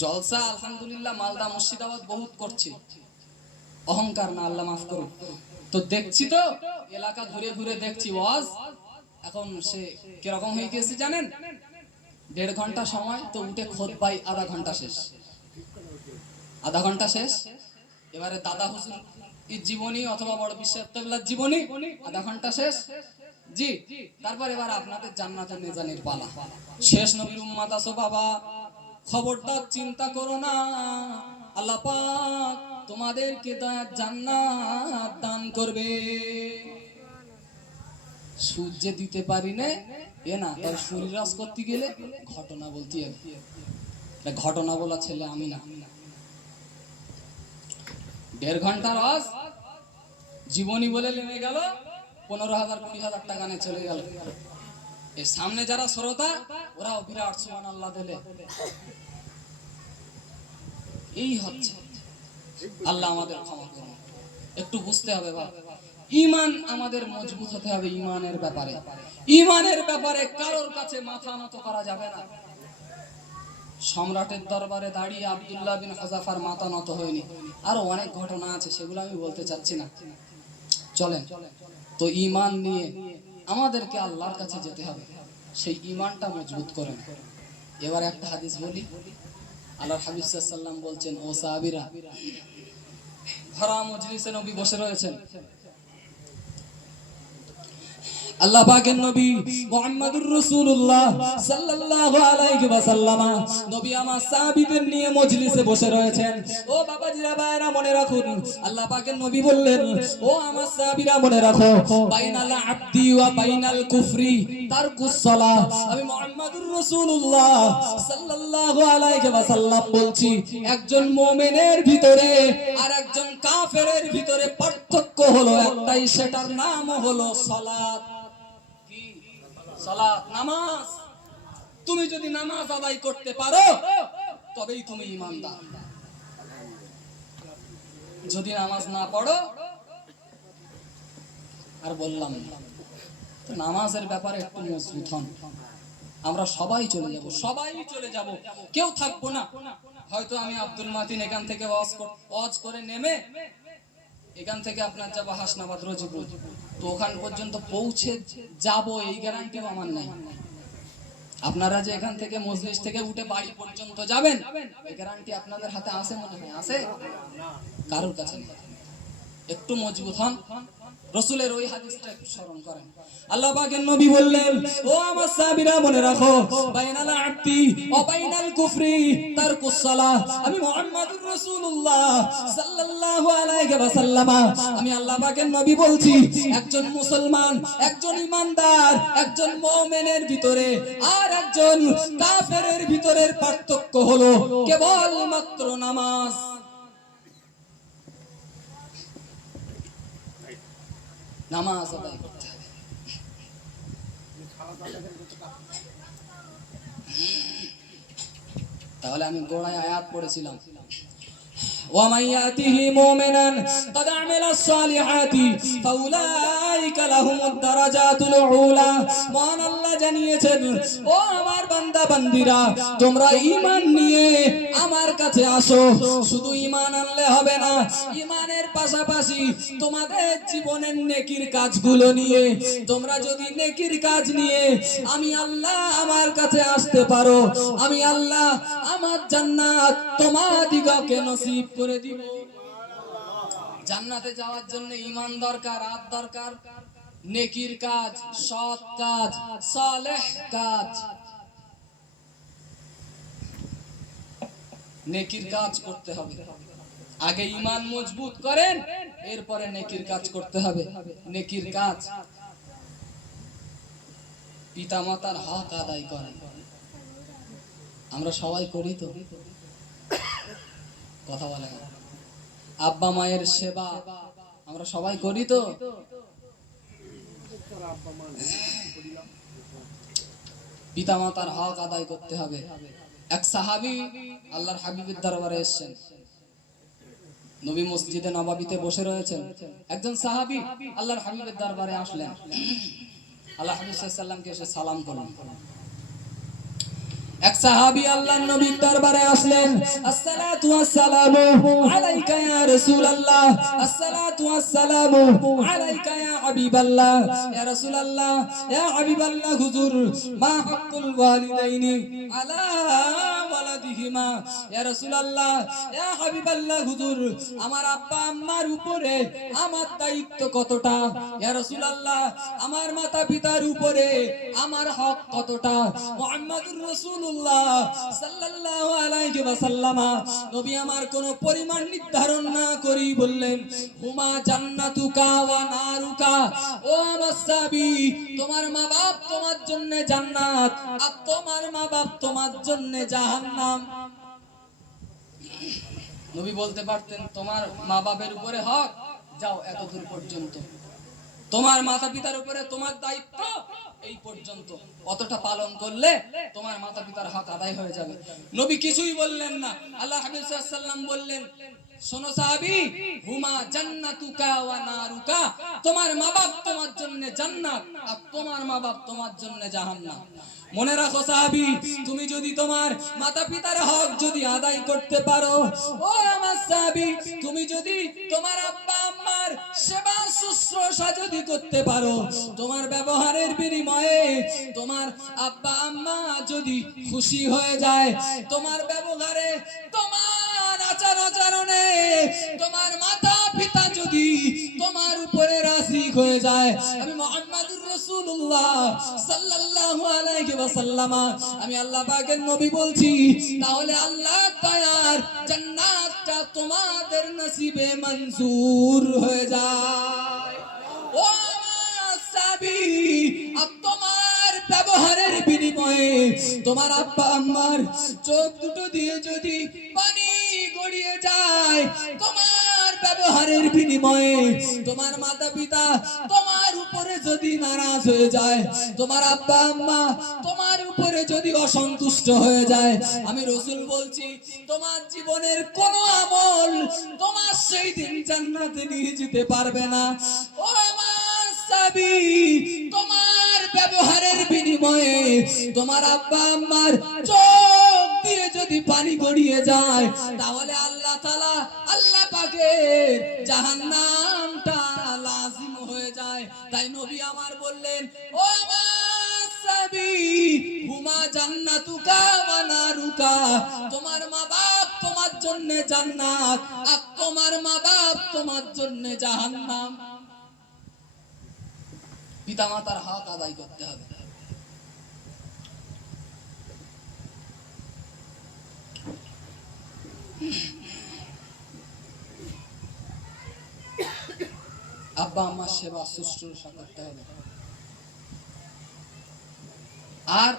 জলসা আলহামদুলিল্লাহ মালদা মুর্শিদাবাদ বহুত করছে, অহংকার না, আল্লাহ মাফ করুন। তো দেখছি, তো এলাকা ঘুরে ঘুরে দেখছি ওয়াজ, এখন সে কিরকম হয়ে গেছে জানেন? 1.5 ঘন্টা সময় তো উঠে খুতবাই আধা ঘন্টা শেষ, আধা ঘন্টা শেষ। এবারে দাদা হুজুর জীবনী অথবা বড় বিশ্বের কেবলার জীবনী, আধা ঘন্টা শেষ। জি, তারপর এবার আপনাদের জান্নাতের নিজানির পালা। শেষ নবীর উম্মত আছো বাবা, খবরদার চিন্তা করো না, আল্লাহ পাক তোমাদেরকে জান্নাত দান করবে। সূর্যে দিতে পারি না এ না, তার শরীর রাজ করতে গেলে ঘটনা বলতে হবে। ঘটনা বলা ছেলে আমি না। 1.5 ঘন্টার ওয়াজ জীবনী বলে নেমে গেল, 15,000 20,000 টাকা নিয়ে চলে গেল। এর সামনে যারা শ্রোতা, ওরাও বিরাট সুবহানাল্লাহ দিলে। এই হচ্ছে, আল্লাহ আমাদের ক্ষমা করুন। একটু বুঝতে হবে বাবা, ঈমান আমাদের মজবুত হতে হবে। ঈমানের ব্যাপারে, ঈমানের ব্যাপারে কারোর কাছে মাথা নত করা যাবে না। সম্রাটের দরবারে দাঁড়িয়ে আব্দুল্লাহ বিন হুযাফার মাথা নত হয়নি। আরো অনেক ঘটনা আছে, সেগুলো আমি বলতে চাচ্ছি না, চলেন। তো ঈমান নিয়ে আমাদেরকে আল্লাহর কাছে যেতে হবে, সেই ঈমানটা মজবুত করেন। এবার একটা হাদিস বলি। আল্লাহর হাবিব সাল্লাল্লাহু আলাইহি ওয়াসাল্লাম বলছেন, ও সাহাবীরা, ভরা মজলিসে নবী বসে রয়েছেন, আল্লাহ পাকের নবী মুহাম্মদুর রাসূলুল্লাহ সাল্লাল্লাহু আলাইহি ওয়াসাল্লাম নবী আমার সাহাবীদের নিয়ে মজলিসে বসে রয়েছেন। ও বাবাজিরা, ভাইরা, মনে রাখুন, আল্লাহ পাকের নবী বললেন, ও আমার সাহাবীরা মনে রাখো, বাইনাল আবদি ওয়া বাইনাল কুফরি তারকুস সালাহ। আমি মুহাম্মদুর রাসূলুল্লাহ সাল্লাল্লাহু আলাইহি ওয়াসাল্লাম বলছি, একজন মুমিনের ভিতরে আর একজন কাফেরের ভিতরে পার্থক্য হলো একটাই, সেটার নাম হলো সালাত। সালাত, নামাজ। তুমি যদি নামাজ আদায় করতে পারো তবেই তুমি ঈমানদার। যদি নামাজ না পড়ো, আর বললাম তো নামাজের ব্যাপারে একটু মজবুত হন। আমরা সবাই চলে যাব, কেউ থাকবো না। হয়তো আমি আব্দুল মাতিন এখান থেকে ওয়াজ করে নেমে এখান থেকে আপনার যাব হাসনাবাদ, রজিপুর, তো ওখান পর্যন্ত পৌঁছে যাব এই গ্যারান্টিও আমার নাই। আপনারা যে এখান থেকে মজলিস থেকে উঠে বাড়ি পর্যন্ত যাবেন, এই গ্যারান্টি আপনাদের হাতে আছে? মনে হয় আছে? কারোর কাছে নেই। একটু মজবুত হন, রাসূলের ওই হাদিসটা একটু স্মরণ করেন। আল্লাহ পাকের নবী বললেন, ও আমার সাহাবীরা মনে রাখো, বাইনাল আবদি ওয়া বাইনাল কুফরি তারকুস সালাহ। আমি মুহাম্মদুর রাসূলুল্লাহ সাল্লাল্লাহু আলাইহি ওয়াসাল্লাম, আমি আল্লাহ পাকের নবী বলছি, একজন মুসলমান, একজন ঈমানদার, একজন মুমিনের ভিতরে আর একজন কাফেরের ভিতরের পার্থক্য হলো কেবলমাত্র নামাজ। নামাজ আদায় করতে হবে। তাহলে আমি গোড়ায় আয়াত পড়েছিলাম, ومن يأته مؤمنا قد عمل الصالحات فأولئك لهم الدرجات العلى। মহান আল্লাহ জানিয়েছেন, ও আমার বান্দা বান্দিরা, তোমরা ঈমান নিয়ে আমার কাছে আসো। শুধু ঈমান আনলে হবে না, ঈমানের পাশাপাশি তোমাদের জীবনের নেকির কাজগুলো নিয়ে, তোমরা যদি নেকির কাজ নিয়ে আমি আল্লাহ আমার কাছে আসতে পারো, আমি আল্লাহ আমার জান্নাত তোমাদিগকে নসিব করে দিব। জান্নাতে যাওয়ার জন্য ঈমান দরকার, আদ দরকার, নেকির কাজ, সৎ কাজ, সালেহ কাজ। নেকির কাজ করতে হবে। আগে ঈমান মজবুত করেন, এরপরে নেকির কাজ করতে হবে। নেকির কাজ, পিতামাতার হক আদায় করেন। আমরা সবাই করি তো? কথা বলে না। আব্বা মায়ের সেবা আমরা সবাই করি তো? পিতামাতার হক আদায় করতে হবে। এক সাহাবী আল্লাহর হাবিবের দরবারে এসেছেন। নবী মসজিদে নববীতে বসে রয়েছেন। একজন সাহাবী আল্লাহর হাবিবের দরবারে আসলেন। আল্লাহ হাবিব সাল্লাল্লাহু আলাইহি ওয়াসাল্লামকে এসে সালাম করলেন। এক সাহাবী আল্লাহর নবীর দরবারে আসলেন, আসসালাতু ওয়াসসালামু আলাইকা ইয়া রাসূলুল্লাহ, আসসালাতু ওয়াসসালামু আলাইকা ইয়া হাবিবাল্লাহ, ইয়া রাসূলুল্লাহ, ইয়া হাবিবাল্লাহ, হুজুর, মা হাক্কুল ওয়ালিদাইনি আলা ওয়ালাদিহিমা, ইয়া রাসূলুল্লাহ, ইয়া হাবিবাল্লাহ, হুজুর, আমার আব্বা আম্মার উপরে আমার দায়িত্ব কতটা? ইয়া রাসূলুল্লাহ, আমার মাতা পিতার উপরে আমার হক কতটা? মুহাম্মদুর রাসূলুল্লাহ সাল্লাল্লাহু আলাইহি ওয়াসাল্লাম নবী আমার কোন পরিমাণ নির্ধারণ না করি বললেন, হুমা জান্নাতুকা ওয়া নারুকা। ও আমার সাহাবী, তোমার মা বাপ তোমার জন্য জান্নাত, আর তোমার মা বাপ তোমার জন্য জাহান্নাম। নবী বলতে পারতেন, তোমার মা বাপের উপরে হক, যাও এতদূর পর্যন্ত, তোমার মাতা পিতার উপরে তোমার দায়িত্ব এই পর্যন্ত, অতটা পালন করলে তোমার মাতা পিতার হক আদায় হয়ে যাবে। নবী কিছুই বললেন না। আল্লাহ হাবিব সাল্লাল্লাহু আলাইহি ওয়াসাল্লাম বললেন, শোনো সাহাবী, হুমা জান্নাতুকা ওয়া নারুকা, তোমার মা বাপ তোমার জন্য জান্নাত, আর তোমার মা বাপ তোমার জন্য জাহান্নাম। মনে রাখো সাহাবী, তুমি যদি তোমার মাতা পিতার হক যদি আদায় করতে পারো, ও আমার সাহাবী, তুমি যদি তোমার আব্বা আম্মার সেবা শুশ্রূষা যদি করতে পারো, তোমার ব্যবহারের বিনিময়ে তোমার আব্বা আম্মা যদি খুশি হয়ে যায়, তোমার ব্যবহারে, তোমার আচার আচরণে তোমার মাতা পিতা যদি তোমার উপরে রাজি হয়ে যায়, আমি মুহাম্মদুর রাসূলুল্লাহ সাল্লাল্লাহু আলাইহি ওয়াসাল্লাম, আমি আল্লাহ পাকের নবী বলছি, তাহলে আল্লাহ তাআলার জান্নাতটা তোমাদের নসিবে মঞ্জুর হয়ে যায়। ও আমার সাহাবী, তোমার ব্যবহারের বিনিময়ে তোমার আব্বা আম্মার চোখ দুটো দিয়ে যদি পানি গড়িয়ে যায়, তোমার ব্যবহারের বিনিময়ে তোমার মাতা পিতা তোমার উপরে যদি নারাজ হয়ে যায়, তোমার আব্বা আম্মা তোমার উপরে যদি অসন্তুষ্ট হয়ে যায়, আমি রাসূল বলছি, তোমার জীবনের কোন আমল তোমার সেই দিন জান্নাতে নিয়ে যেতে পারবে না। ও আমার সাহাবী, তোমার ব্যবহারের বিনিময়ে তোমার আব্বা আম্মার চোখ দিয়ে যদি পানি গড়িয়ে যায়, তাহলে আল্লাহ তাআলা, আল্লাহ পাকের জাহান্নামটা লাজিম হয়ে যায়। তাই নবী আমার বললেন, ও আমার সাহাবী, হুমা জান্নাতুকা ওয়া নারুকা, তোমার মা বাপ তোমার জন্য জান্নাত, আর তোমার মা বাপ তোমার জন্য জাহান্নাম। পিতামাতার হক আদায় করতে হবে। আব্বা আম্মার সেবা শুশ্রূষা করতে হবে। আর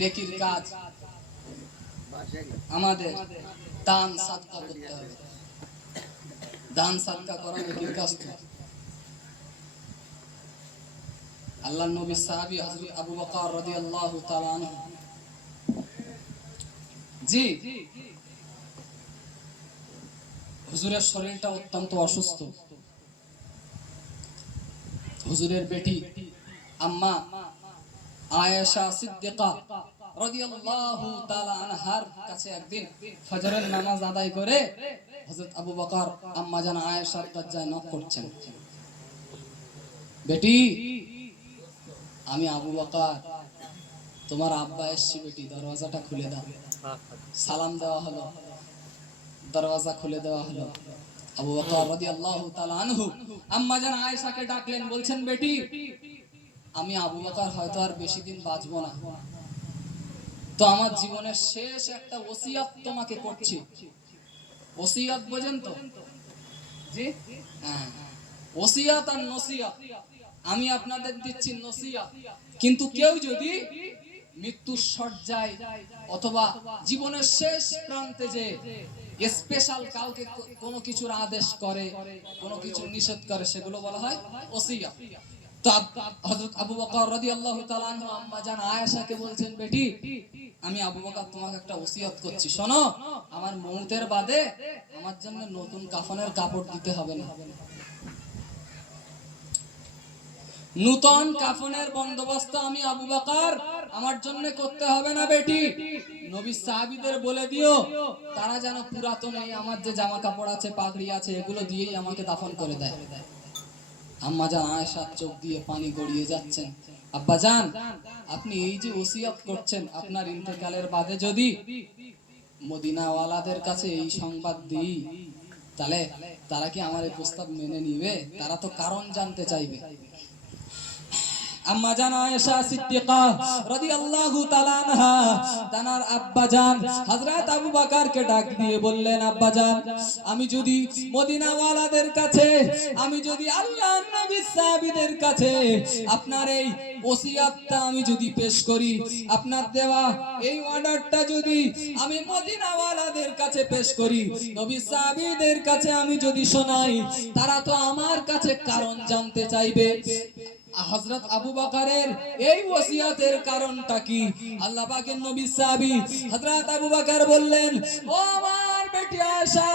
নেকির কাজ আমাদের দান সাদকা করতে হবে। দান সাদকা করা নেকির কাজ। আল্লাহর নবী সাহাবী হযরত আবু বকর রাদিয়াল্লাহু তাআলা আনহু, জি, হুজুরের শরীরটা অত্যন্ত অসুস্থ। হুজুরের বেটি আম্মা আয়েশা সিদ্দিকা রাদিয়াল্লাহু তাআলা আনহার কাছে একদিন ফজরের নামাজ আদায় করে হযরত আবু বকর আম্মা জান আয়েশার দরজায় নক করছেন, বেটি, আমি আবু বকর, তোমার আব্বা এসেছে, বেটি দরওয়াজাটা খুলে দাও। সালাম দেওয়া হলো, দরওয়াজা খুলে দেওয়া হলো। আবু বকর রাদিয়াল্লাহু তাআলা আনহু আম্মা জান আয়েশাকে ডাকলেন, বলছেন, বেটি, আমি আবু বকর হয়তো আর বেশি দিন বাঁচবো না, তো আমার জীবনের শেষ একটা ওসিয়ত তোমাকে করছি। ওসিয়ত বোঝেন তো? জি, হ্যাঁ, ওসিয়ত আর নসিহত। আমি আপনাদের দিচ্ছি নসিহত, কিন্তু কেউ যদি মৃত্যুর শয্যায় অথবা জীবনের শেষ প্রান্তে যে স্পেশাল কাউকে কোনো কিছুর আদেশ করে, কোনো কিছু নিষেধ করে, সেগুলো বলা হয় ওসিয়ত। তো হযরত আবু বকর রাদিয়াল্লাহু তাআলা আনহু আম্মা জান আয়েশাকে বলছেন, বেটি, আমি আবু বকর তোমাকে একটা ওসিয়ত করছি, শোনো, আমার মওতের বাদে আমার জন্য নতুন কাফনের কাপড় দিতে হবে না। নতুন কাফনের বন্দোবস্ত আমি আবু বকর আমার জন্য করতে হবে না, বেটি। নবী সাহাবীদের বলে দিও, তারা যেন পুরাতন এই আমার যে জামা কাপড় আছে, পাগড়ি আছে, এগুলো দিয়েই আমাকে দাফন করে দেয়। আম্মা জান আয়েশা চোখ দিয়ে পানি গড়িয়ে যাচ্ছেন। আব্বা জান, আপনি এই যে ওসিয়ত করছেন, আপনার ইন্তেকালের বাদে যদি মদিনাওয়ালাদের কাছে এই সংবাদ দিই, তাহলে তারা কি আমার এই প্রস্তাব মেনে নিবে? তারা তো কারণ জানতে চাইবে। আম্মা জান আয়েশা সিদ্দিকা রাদিয়াল্লাহু তাআলা আনহা তানার আব্বা জান হযরত আবু বকরকে ডাক দিয়ে বললেন, আব্বা জান, আমি যদি মদিনাওয়ালাদের কাছে, আমি যদি আল্লাহর নবীর সাহাবীদের কাছে আপনার এই ওসিয়তটা আমি যদি পেশ করি, আপনার দেওয়া এই অর্ডারটা যদি আমি মদিনাওয়ালাদের কাছে পেশ করি, নবী সাহাবীদের কাছে আমি যদি শোনাই, তারা তো আমার কাছে কারণ জানতে চাইবে। হযরত আবু বকরের এই ওসিয়তের কারণটা কি? আল্লাহ পাকের নবী সাহাবী হযরত আবু বকর বললেন, ও আমার বেটি আয়েশা,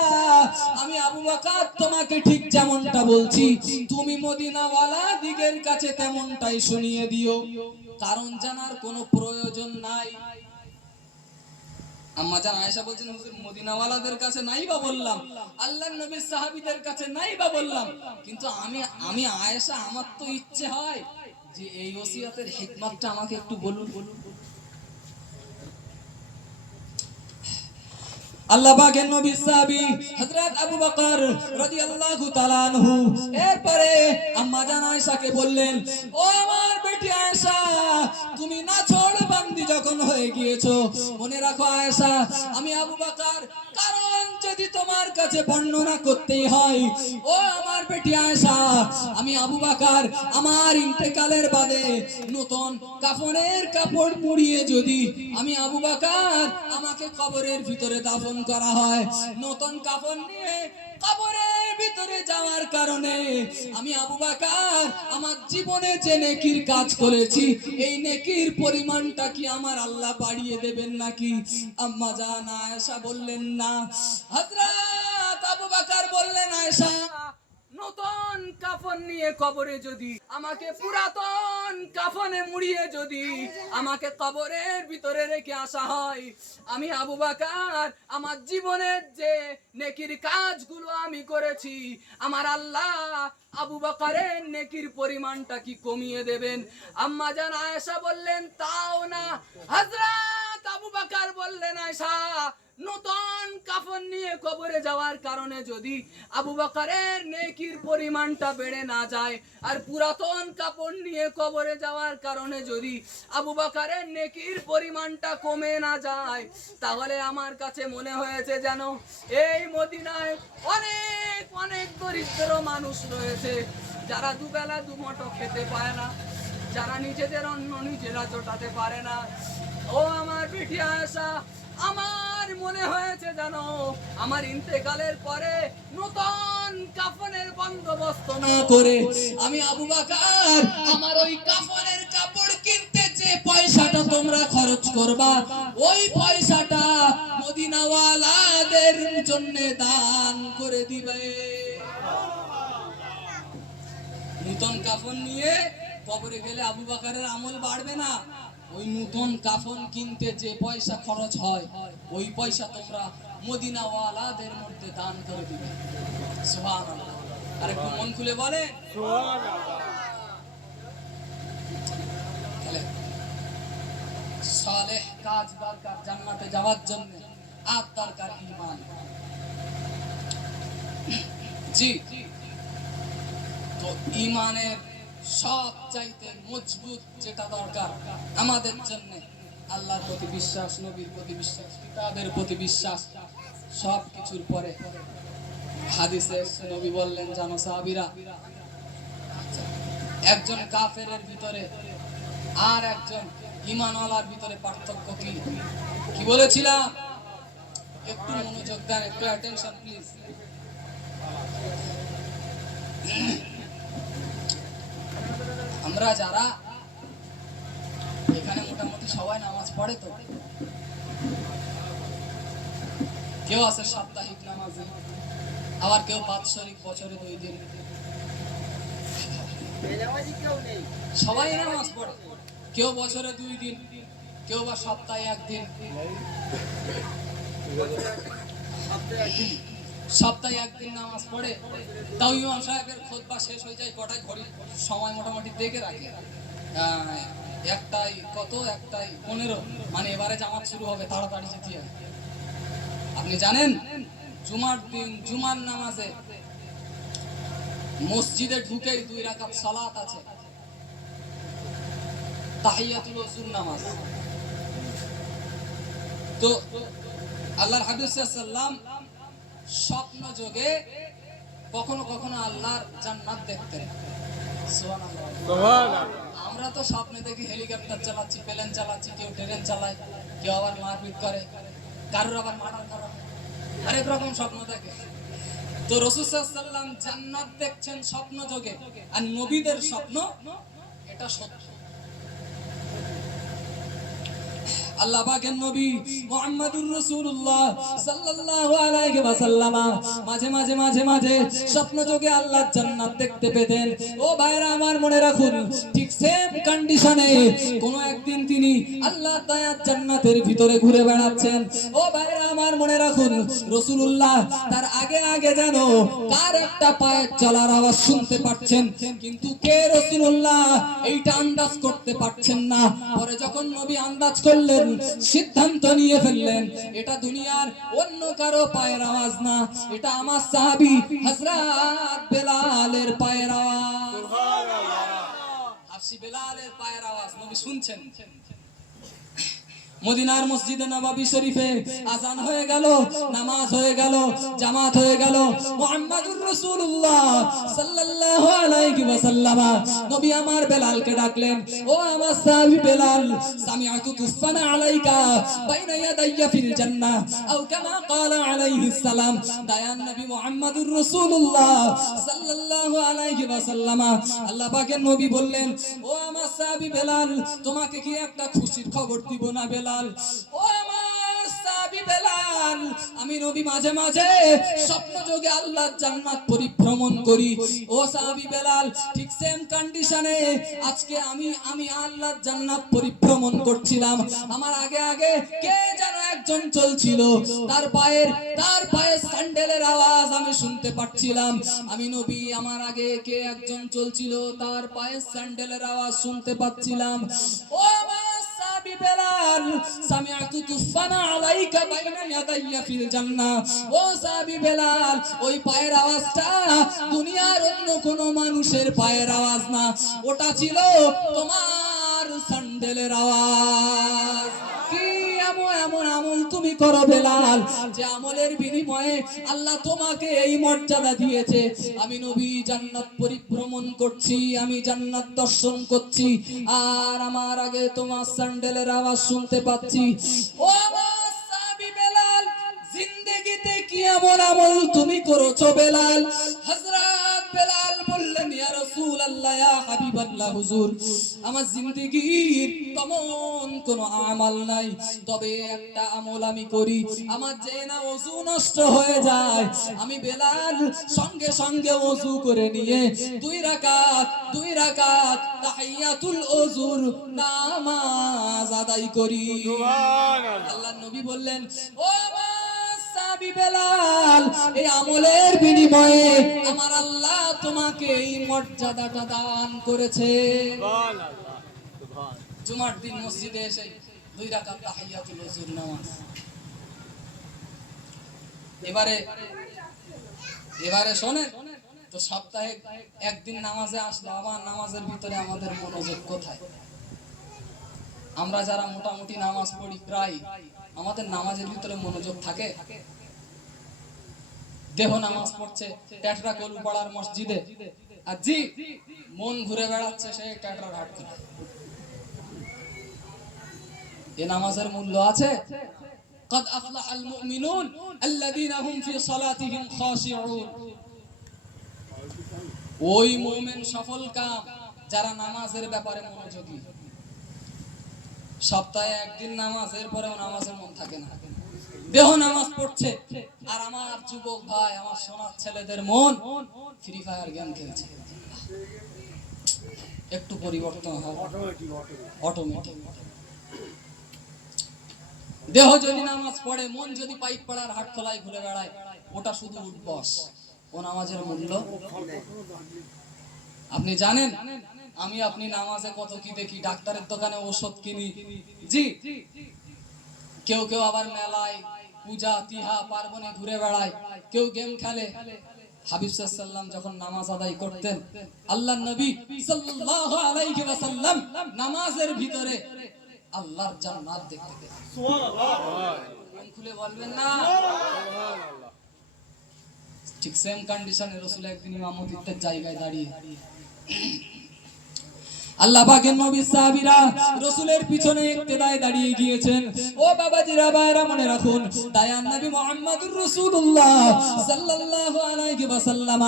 আমি আবু বকর তোমাকে ঠিক যেমনটা বলছি তুমি মদিনাওয়ালা দিগের কাছে তেমনটাই শুনিয়ে দিও, কারণ জানার কোনো প্রয়োজন নাই। আম্মা জান আয়েশা বলছেন হুজুর মদিনাওয়ালাদের কাছে নাই বা বললাম, আল্লাহর নবীর সাহাবীদের কাছে নাই বা বললাম, কিন্তু আমি আয়েশা আমার তো ইচ্ছে হয় যে এই ওসিয়তের হিকমতটা আমাকে একটু বলুন। আল্লাহ পাকের নবী সাহাবী হযরত আবু বকর রাদিয়াল্লাহু তাআলা আনহু এরপরে আম্মা জান আয়েশাকে বললেন, ও আমার বেটি আয়েশা, তুমি নাছোড়বান্দি যখন হয়ে গিয়েছো, মনে রাখো আয়েশা, আমি আবু বকর, কারণ যদি তোমার কাছে বর্ণনা করতেই হয়, ও আমার বেটি আয়েশা, আমি আবু বকর আমার ইন্তেকালের বাদে নতুন কাফনের কাপড় মুড়িয়ে যদি আমি আবু বকর আমাকে কবরের ভিতরে দাফন করা হয়, নতুন কাফন নিয়ে কবরের ভিতরে যাওয়ার কারণে আমি আবু বকর আমার জীবনে যে নেকির কাজ করেছি এই নেকির পরিমাণটা কি আমার আল্লাহ বাড়িয়ে দেবেন নাকি? আম্মা জান আয়েশা বললেন না। হযরত আবু বকর বললেন, আয়েশা, নতুন কাফন নিয়ে কবরে যদি আমাকে পুরাতন কাফনে মুড়িয়ে যদি আমাকে কবরের ভিতরে রেখে আসা হয়, আমি আবু বকর আমার জীবনের যে নেকির কাজগুলো আমি করেছি আমার আল্লাহ আবু বকরের নেকির পরিমাণটা কি কমিয়ে দেবেন? আম্মা জান আয়েশা বললেন, তাও না। হযরত আবু বকর বললেন, আয়েশা, নতুন কাফন নিয়ে কবরে যাওয়ার কারণে যদি আবু বকরের নেকির পরিমাণটা বেড়ে না যায়, আর পুরাতন কাপড় নিয়ে কবরে যাওয়ার কারণে যদি আবু বকরের নেকির পরিমাণটা কমে না যায়, তাহলে আমার কাছে মনে হয়েছে যেন এই মদিনায় অনেক অনেক দরিদ্র মানুষ রয়েছে যারা দুবেলা দুমুঠো খেতে পায় না, যারা নিজেদের অন্ন নিজেরা জোটাতে পারে না। ও আমার বেটি আয়েশা, আমার মনে হয়েছে জানো আমার ইন্তেকালের পরে নতুন কাফনের বন্দোবস্ত না করে আমি আবু বকর আমার ওই কাফনের কাপড় কিনতে যে পয়সাটা তোমরা খরচ করবা ওই পয়সাটা মদিনাওয়ালাদের জন্য দান করে দিবে। নতুন কাফন নিয়ে কবরে গেলে আবু বকরের আমল বাড়বে না, ওই নতুন কাফন কিনতে যে পয়সা খরচ হয় ওই পয়সা তোমরা মদিনাওয়ালাদের মধ্যে দান করে দিবে। সুবহানাল্লাহ। আর একটু মন খুলে বলে সুবহানাল্লাহ। তাহলে সালেহ কাজ দরকার জান্নাতে যাওয়ার জন্য, আর দরকার ঈমান। জি, তো ঈমানের সব চাইতে মজবুত যেটা দরকার আমাদের জন্য আল্লাহর প্রতি বিশ্বাস, নবীর প্রতি বিশ্বাস, কিতাবের প্রতি বিশ্বাস। সব কিছুর পরে হাদিসে নবী বললেন, জানো সাহাবীরা, একজন কাফেরের ভিতরে আর একজন ঈমানওয়ালার ভিতরে পার্থক্য কি? কি বলেছিলাম? একটু মনোযোগ দেন, একটু অ্যাটেনশন প্লিজ। আমরা যারা এখানে মোটামুটি সবাই নামাজ পড়ে, তো কেউ আছে সাপ্তাহিক নামাজে, আবার কেউ বাৎসরিক বছরে 2 দিন, সবাই নামাজ পড়ে। কেউ বছরে 2 দিন, কেউ বা সপ্তাহে 1 দিন, সপ্তাহে 1 দিন নামাজ পড়ে। তাও ইমাম সাহেবের খুতবা শেষ হয়ে যায় কটায়? ঘড়ি সময় মোটামুটি দেখে রাখে, 1:15, মানে এবারে জামাত শুরু হবে, তাড়াতাড়ি যেতে হবে। আপনি জানেন জুমার দিন জুমার নামাজে মসজিদে ঢুকেই 2 রাকাত সালাত আছে, তাহিয়াতুল ওযুর নামাজ। তো আল্লাহর হাবিব সাল্লাল্লাহু আলাইহি ওয়াসাল্লাম স্বপ্ন যোগে কখনো কখনো আল্লাহর জান্নাত দেখতেন। সুবহানাল্লাহ, সুবহানাল্লাহ। আমরা তো স্বপ্নে দেখি হেলিকপ্টার চালাচ্ছি, প্লেন চালাচ্ছি, কেউ ট্রেন চালায়, কেউ আবার মারপিট করে, কারোর আবার মার্ডার করা, আরেক রকম স্বপ্ন দেখে। তো রাসূল সাল্লাল্লাহু আলাইহি ওয়াসাল্লাম জান্নাত দেখছেন স্বপ্ন যোগে, আর নবীদের স্বপ্ন এটা সত্য। আল্লাহ পাকের নবী মুহাম্মদুর রাসূলুল্লাহ সাল্লাল্লাহু আলাইহি ওয়াসাল্লাম মাঝে স্বপ্ন যোগে আল্লাহর জান্নাত দেখতে পেতেন। ও ভাইরা আমার মনে রাখুন, ঠিক সেম কন্ডিশনে কোন একদিন তিনি আল্লাহর দয়ার জান্নাতের ভিতরে ঘুরে বেড়াচ্ছেন। ও ভাইরা আমার মনে রাখুন, রাসূলুল্লাহ তার আগে যেন কার একটা পায়ের চলার আওয়াজ শুনতে পাচ্ছেন, কিন্তু কে রাসূলুল্লাহ এইটা আন্দাজ করতে পারছেন না। পরে যখন নবী আন্দাজ করলেন, সিদ্ধান্ত নিয়ে ফেললেন, এটা দুনিয়ার অন্য কারো পায়ের আওয়াজ না, এটা আমার সাহাবী হযরত বেলালের পায়ের আওয়াজ। সুবহানাল্লাহ। হাফসি বেলালের পায়ের আওয়াজ নবী শুনছেন। মদিনার মসজিদে নববী শরীফে আযান হয়ে গেল, নামাজ হয়ে গেল, জামাত হয়ে গেল। মুহাম্মদুর রাসূলুল্লাহ সাল্লাল্লাহু আলাইহি ওয়াসাল্লাম নবী আমার বেলালকে ডাকলেন, ও আমার সাহাবী বেলাল, সামিআতু তুসফানা আলাইকা বাইনা ইয়াদাইয়া ফিল জান্নাহ আও কামা ক্বালা আলাইহিস সালাম। দয়ান নবী মুহাম্মদুর রাসূলুল্লাহ সাল্লাল্লাহু আলাইহি ওয়াসাল্লাম আল্লাহ পাকের নবী বললেন, ও আমার সাহাবী বেলাল, তোমাকে কি একটা খুশির খবর দিব না বেলাল? ও আমার সাহাবী বেলাল, আমি নবী মাঝে স্বপ্ন যোগে আল্লাহর জান্নাত পরিভ্রমণ করি। ও সাহাবী বেলাল, ঠিক সেম কন্ডিশনে আজকে আমি আল্লাহর জান্নাত পরিভ্রমণ করছিলাম। আমার আগে কে যেন একজন চলছিল, তার পায়ের স্যান্ডেলের আওয়াজ আমি শুনতে পাচ্ছিলাম। আমি নবী আমার আগে কে একজন চলছিল, তার পায়ের স্যান্ডেলের আওয়াজ শুনতে পাচ্ছিলাম। ও আমার সাহাবী বেলাল, সামিআতু তুসফানা আলাইকা বাইনা ইয়াদাইয়া ফিল জান্নাহ। ও সাহাবী বেলাল, ওই পায়ের আওয়াজটা দুনিয়ার অন্য কোন মানুষের পায়ের আওয়াজ না, ওটা ছিল তোমার স্যান্ডেলের আওয়াজ। কি এমন আমল তুমি করো বেলাল, যে আমলের বিনিময়ে আল্লাহ তোমাকে এই মর্যাদা দিয়েছে। আমি নবী জান্নাত পরিভ্রমণ করছি, আমি জান্নাত দর্শন করছি, আর আমার আগে তোমার স্যান্ডেলের আওয়াজ শুনতে পাচ্ছি। ও আমার সাহাবী বেলাল, জিন্দেগিতে কি এমন আমল তুমি করেছো বেলাল? হযরত বেলাল বললেন, ইয়া রাসূলুল্লাহ, ইয়া হাবিবাল্লাহ, হুজুর, আমার জিন্দেগির তেমন কোনো আমল নাই, তবে একটা আমল আমি করি। আমার যে না ওযু নষ্ট হয়ে যায়, আমি বেলাল সঙ্গে ওযু করে নিয়ে দুই রাকাত তাহিয়াতুল ওযুর নামাজ আদায় করি। সুবহানাল্লাহ। আল্লাহর নবী বললেন, ও আমার সাহাবী বেলাল, এই আমলের বিনিময়ে আমার আল্লাহ তোমাকে এই মর্যাদাটা দান করেছে। সুবহানাল্লাহ। সুবহানাল্লাহ। জুমার দিন মসজিদে এসে দুই রাকাত তাহিয়াতুল ওযুর নামাজ। এবারে শোনেন তো, সপ্তাহে একদিন নামাজে আসলে আবার নামাজের ভিতরে আমাদের মনোযোগ কোথায়? আমরা যারা মোটামুটি নামাজ পড়ি, প্রায় আমাদের নামাজের ভিতরে মনোযোগ থাকে? দেহ নামাজ পড়ছে ট্যাটরা কলুপাড়ার মসজিদে, আর জি মন ঘুরে বেড়াচ্ছে সেই ট্যাটরার হাট করে। এ নামাজের মূল্য আছে? قد أفلح المؤمنون الذين هم في صلاتهم خاشعون। ওই মুমিন সফল কাম যারা নামাজের ব্যাপারে মনোযোগী। সপ্তাহে একদিন নামাজ, এরপরেও নামাজের মন থাকে না, দেহ নামাজ পড়ছে, আর আমার যুবক ভাই, আমার সোনার ছেলেদের মন ফ্রি ফায়ার গেম খেলছে। একটু পরিবর্তন হবে অটোমেটিক। দেহ যদি নামাজ পড়ে, মন যদি পাইপ পাড়ার হাট খোলায় ঘুরে বেড়ায়, ওটা শুধু উঠবস। ও নামাজের মূল্য আপনি জানেন? আপনি নামাজে কত কি দেখি, ডাক্তারের দোকানে ওষুধ কিনি, জি, কেউ আবার মেলায়, পূজা তিহা পার্বণে ঘুরে বেড়ায়, কেউ গেম খেলে। হাবিব সাল্লাল্লাহু আলাইহি ওয়াসাল্লাম যখন নামাজ আদায় করতেন, আল্লাহর নবী সাল্লাল্লাহু আলাইহি ওয়াসাল্লাম নামাজের ভিতরে আল্লাহর জান্নাত দেখতে পেতেন। সুবহানাল্লাহ। খুলে বলবেন না? সুবহানাল্লাহ। ঠিক সেম কন্ডিশনে রাসূল একদিন ইমামতিত্বের জায়গায় দাঁড়িয়ে আল্লাহ পাকের নবী সাহাবীরা রাসূলের পিছনে ইক্তেদায় দাঁড়িয়ে গিয়েছেন। ও বাবাজিরা ভাইরা মনে রাখুন, দয়ার নবী মুহাম্মদুর রাসূলুল্লাহ সাল্লাল্লাহু আলাইহি ওয়াসাল্লাম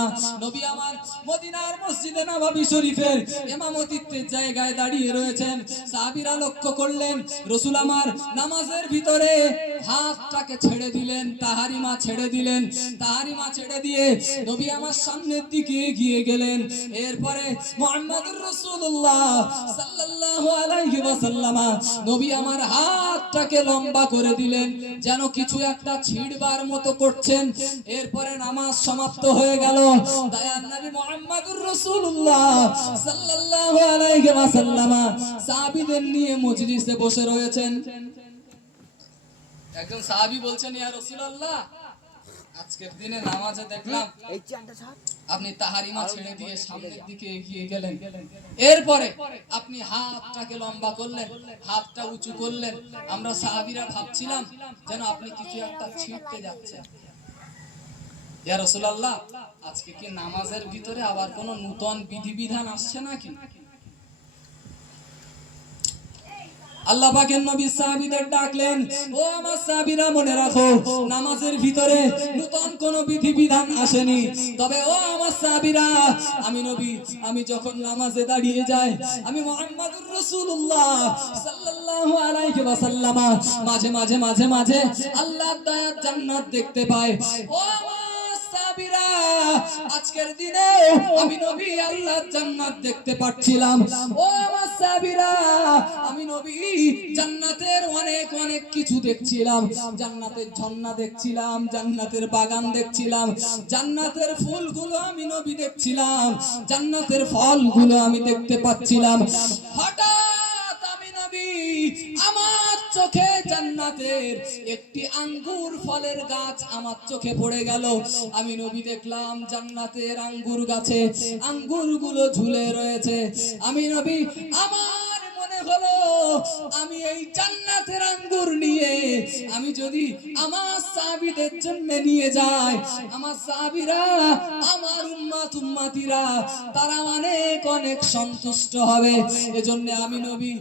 নবী আমার মদিনার মসজিদে নববী শরীফের ইমামতিত্বের জায়গায় দাঁড়িয়ে রয়েছেন। সাহাবীরা লক্ষ্য করলেন রাসূল আমার নামাজের ভিতরে হাতটাকে ছেড়ে দিলেন, তাহারিমা ছেড়ে দিলেন। তাহারিমা ছেড়ে দিয়ে নবী আমার সামনের দিকে এগিয়ে গেলেন। এরপরে মুহাম্মদুর রাসূলুল্লাহ সাল্লাল্লাহু আলাইহি ওয়াসাল্লাম নবী আমার হাতটাকে লম্বা করে দিলেন, যেন কিছু একটা ছিড়বার মতো করছেন। এরপরে নামাজ সমাপ্ত হয়ে গেল। দয়ার নবী মুহাম্মদুর রাসূলুল্লাহ সাল্লাল্লাহু আলাইহি ওয়াসাল্লাম সাহাবীদের নিয়ে মজলিসে বসে রয়েছেন। একজন সাহাবী বলছেন, ইয়া রাসূলুল্লাহ, আজকের দিনে নামাজে দেখলাম আপনি তাহারিমা ছেড়ে দিয়ে সামনের দিকে এগিয়ে গেলেন, এরপরে আপনি হাতটাকে লম্বা করলেন, হাতটা উঁচু করলেন। আমরা সাহাবীরা ভাবছিলাম যেন আপনি কিছু একটা ছিঁড়তে যাচ্ছেন। ইয়া রাসূলুল্লাহ, আজকে কি নামাজের ভিতরে আবার কোনো নতুন বিধিবিধান আসছে নাকি? আল্লাহ পাকের নবী সাহাবীদের ডাকলেন, ও আমার সাহাবীরা মনে রাখো, নামাজের ভিতরে নতুন কোন বিধিবিধান আসেনি। তবে ও আমার সাহাবীরা, আমি নবী, আমি যখন নামাজে দাঁড়িয়ে যাই, আমি মুহাম্মদুর রাসূলুল্লাহ সাল্লাল্লাহু আলাইহি ওয়াসাল্লাম মাঝে মাঝে মাঝে মাঝে আল্লাহর দয়ার জান্নাত দেখতে পাই। ও সাহাবীরা, আজকের দিনে আমি নবী আল্লাহর জান্নাত দেখতে পাচ্ছিলাম। ও আমার সাহাবীরা, আমি নবী জান্নাতের অনেক অনেক কিছু দেখছিলাম। জান্নাতের ঝর্ণা দেখছিলাম, জান্নাতের বাগান দেখছিলাম, জান্নাতের ফুলগুলো আমি নবী দেখছিলাম, জান্নাতের ফলগুলো আমি দেখতে পাচ্ছিলাম। হঠাৎ আমি নবী আমার চোখে জান্নাতের একটি আঙ্গুর ফলের গাছ আমার চোখে পড়ে গেল। আমি নবী দেখলাম জান্নাতের আঙ্গুর গাছে আঙ্গুরগুলো ঝুলে রয়েছে। আমি নবী আমার মনে হলো আমি এই জান্নাতের আঙ্গুর নিয়ে আমি যদি আমার সাহাবীদের জন্য নিয়ে যাই, আমার সাহাবীরা, আমার উম্মতিরা তারা অনেক অনেক সন্তুষ্ট হবে। এজন্য আমি নবী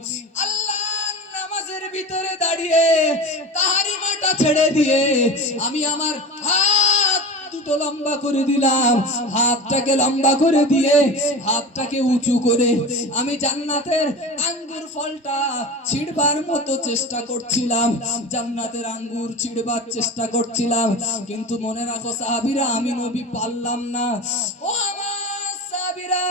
আল্লাহর নামাজের ভিতরে দাঁড়িয়ে তাহারিমাটা ছেড়ে দিয়ে আমি আমার হাত দুটো লম্বা করে দিলাম। হাতটাকে লম্বা করে দিয়ে হাতটাকে উঁচু করে আমি জান্নাতের আঙ্গুর ফলটা ছিঁড়বার মতো চেষ্টা করছিলাম, জান্নাতের আঙ্গুর ছিঁড়বার চেষ্টা করছিলাম। কিন্তু মনে রাখো সাহাবীরা, আমি নবী পারলাম না। ও আমার সাহাবীরা,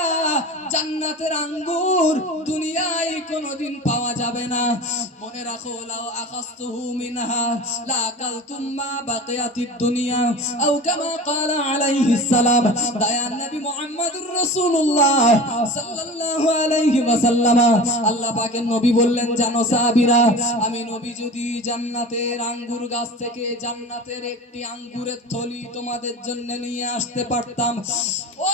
জান্নাতের আঙ্গুর দুনিয়ায় কোনোদিন পাওয়া যাবে না। মনে রাখো, লাউ আখাসতুহু মিনহা লাকালতুম মা বাকিয়াতিদ দুনিয়া আও কামা ক্বালা আলাইহিস সালাম। দয়ার নবী মুহাম্মদুর রাসূলুল্লাহ সাল্লাল্লাহু আলাইহি ওয়াসাল্লাম আল্লাহ পাকের নবী বললেন, জানো সাহাবীরা, আমি নবী যদি জান্নাতের আঙ্গুর গাছ থেকে জান্নাতের একটি আঙ্গুরের থলি তোমাদের জন্য নিয়ে আসতে পারতাম, ও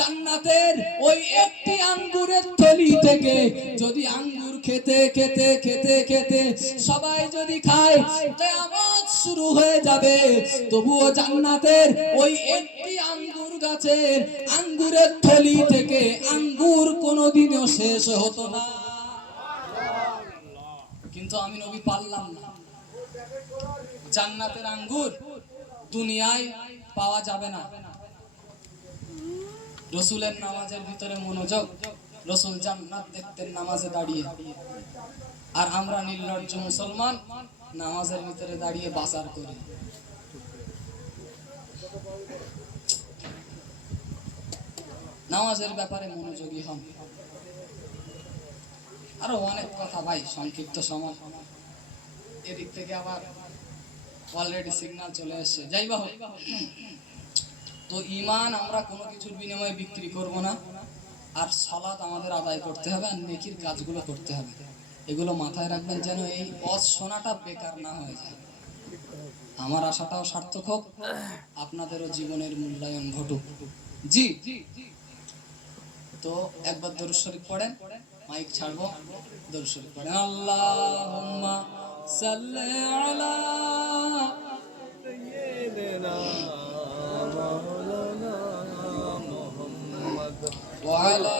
জান্নাতের ওই একটি আঙ্গুরের থলি থেকে যদি আঙ্গুর খেতে খেতে খেতে খেতে সবাই যদি খায়, কিয়ামত শুরু হয়ে যাবে, তবুও জান্নাতের ওই একটি আঙ্গুর গাছের আঙ্গুরের থলি থেকে আঙ্গুর কোনোদিনও শেষ হতো না। কিন্তু আমি নবী পারলাম না। জান্নাতের আঙ্গুর দুনিয়ায় পাওয়া যাবে না। রাসূলের নামাজের ভিতরে মনোযোগ, রাসূল জান্নাত দেখতেন নামাজে দাঁড়িয়ে, আর আমরা নির্লজ্জ মুসলমান নামাজের ভিতরে দাঁড়িয়ে বাজার করি। নামাজের ব্যাপারে মনোযোগী হন। আরো অনেক কথা ভাই, সংক্ষিপ্ত সময়, এদিক থেকে আবার অলরেডি সিগন্যাল চলে এসেছে। যাই বা হোক, তো ঈমান আমরা কোনো কিছুর বিনিময়ে বিক্রি করব না, আর সালাত আমাদের আদায় করতে হবে, আর নেকির কাজগুলো করতে হবে। এগুলো মাথায় রাখবেন যেন এই ওয়াজ শোনাটা বেকার না হয়ে যায়। আমার আশাটাও সার্থক হোক, আপনাদেরও জীবনের মূল্যায়ন ঘটুক। জি, তো একবার দরুদ শরীফ পড়েন, মাইক ছাড়বো, দরুদ শরীফ পড়েন। আল্লাহুম্মা সাল্লি আলা সাইয়্যিদিনা মাওলানা মুহাম্মদ ওয়া আলা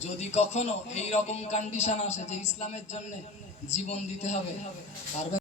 যদি কখনো এই রকম কন্ডিশন আসে যে ইসলামের জন্য জীবন দিতে হবে, পারবে?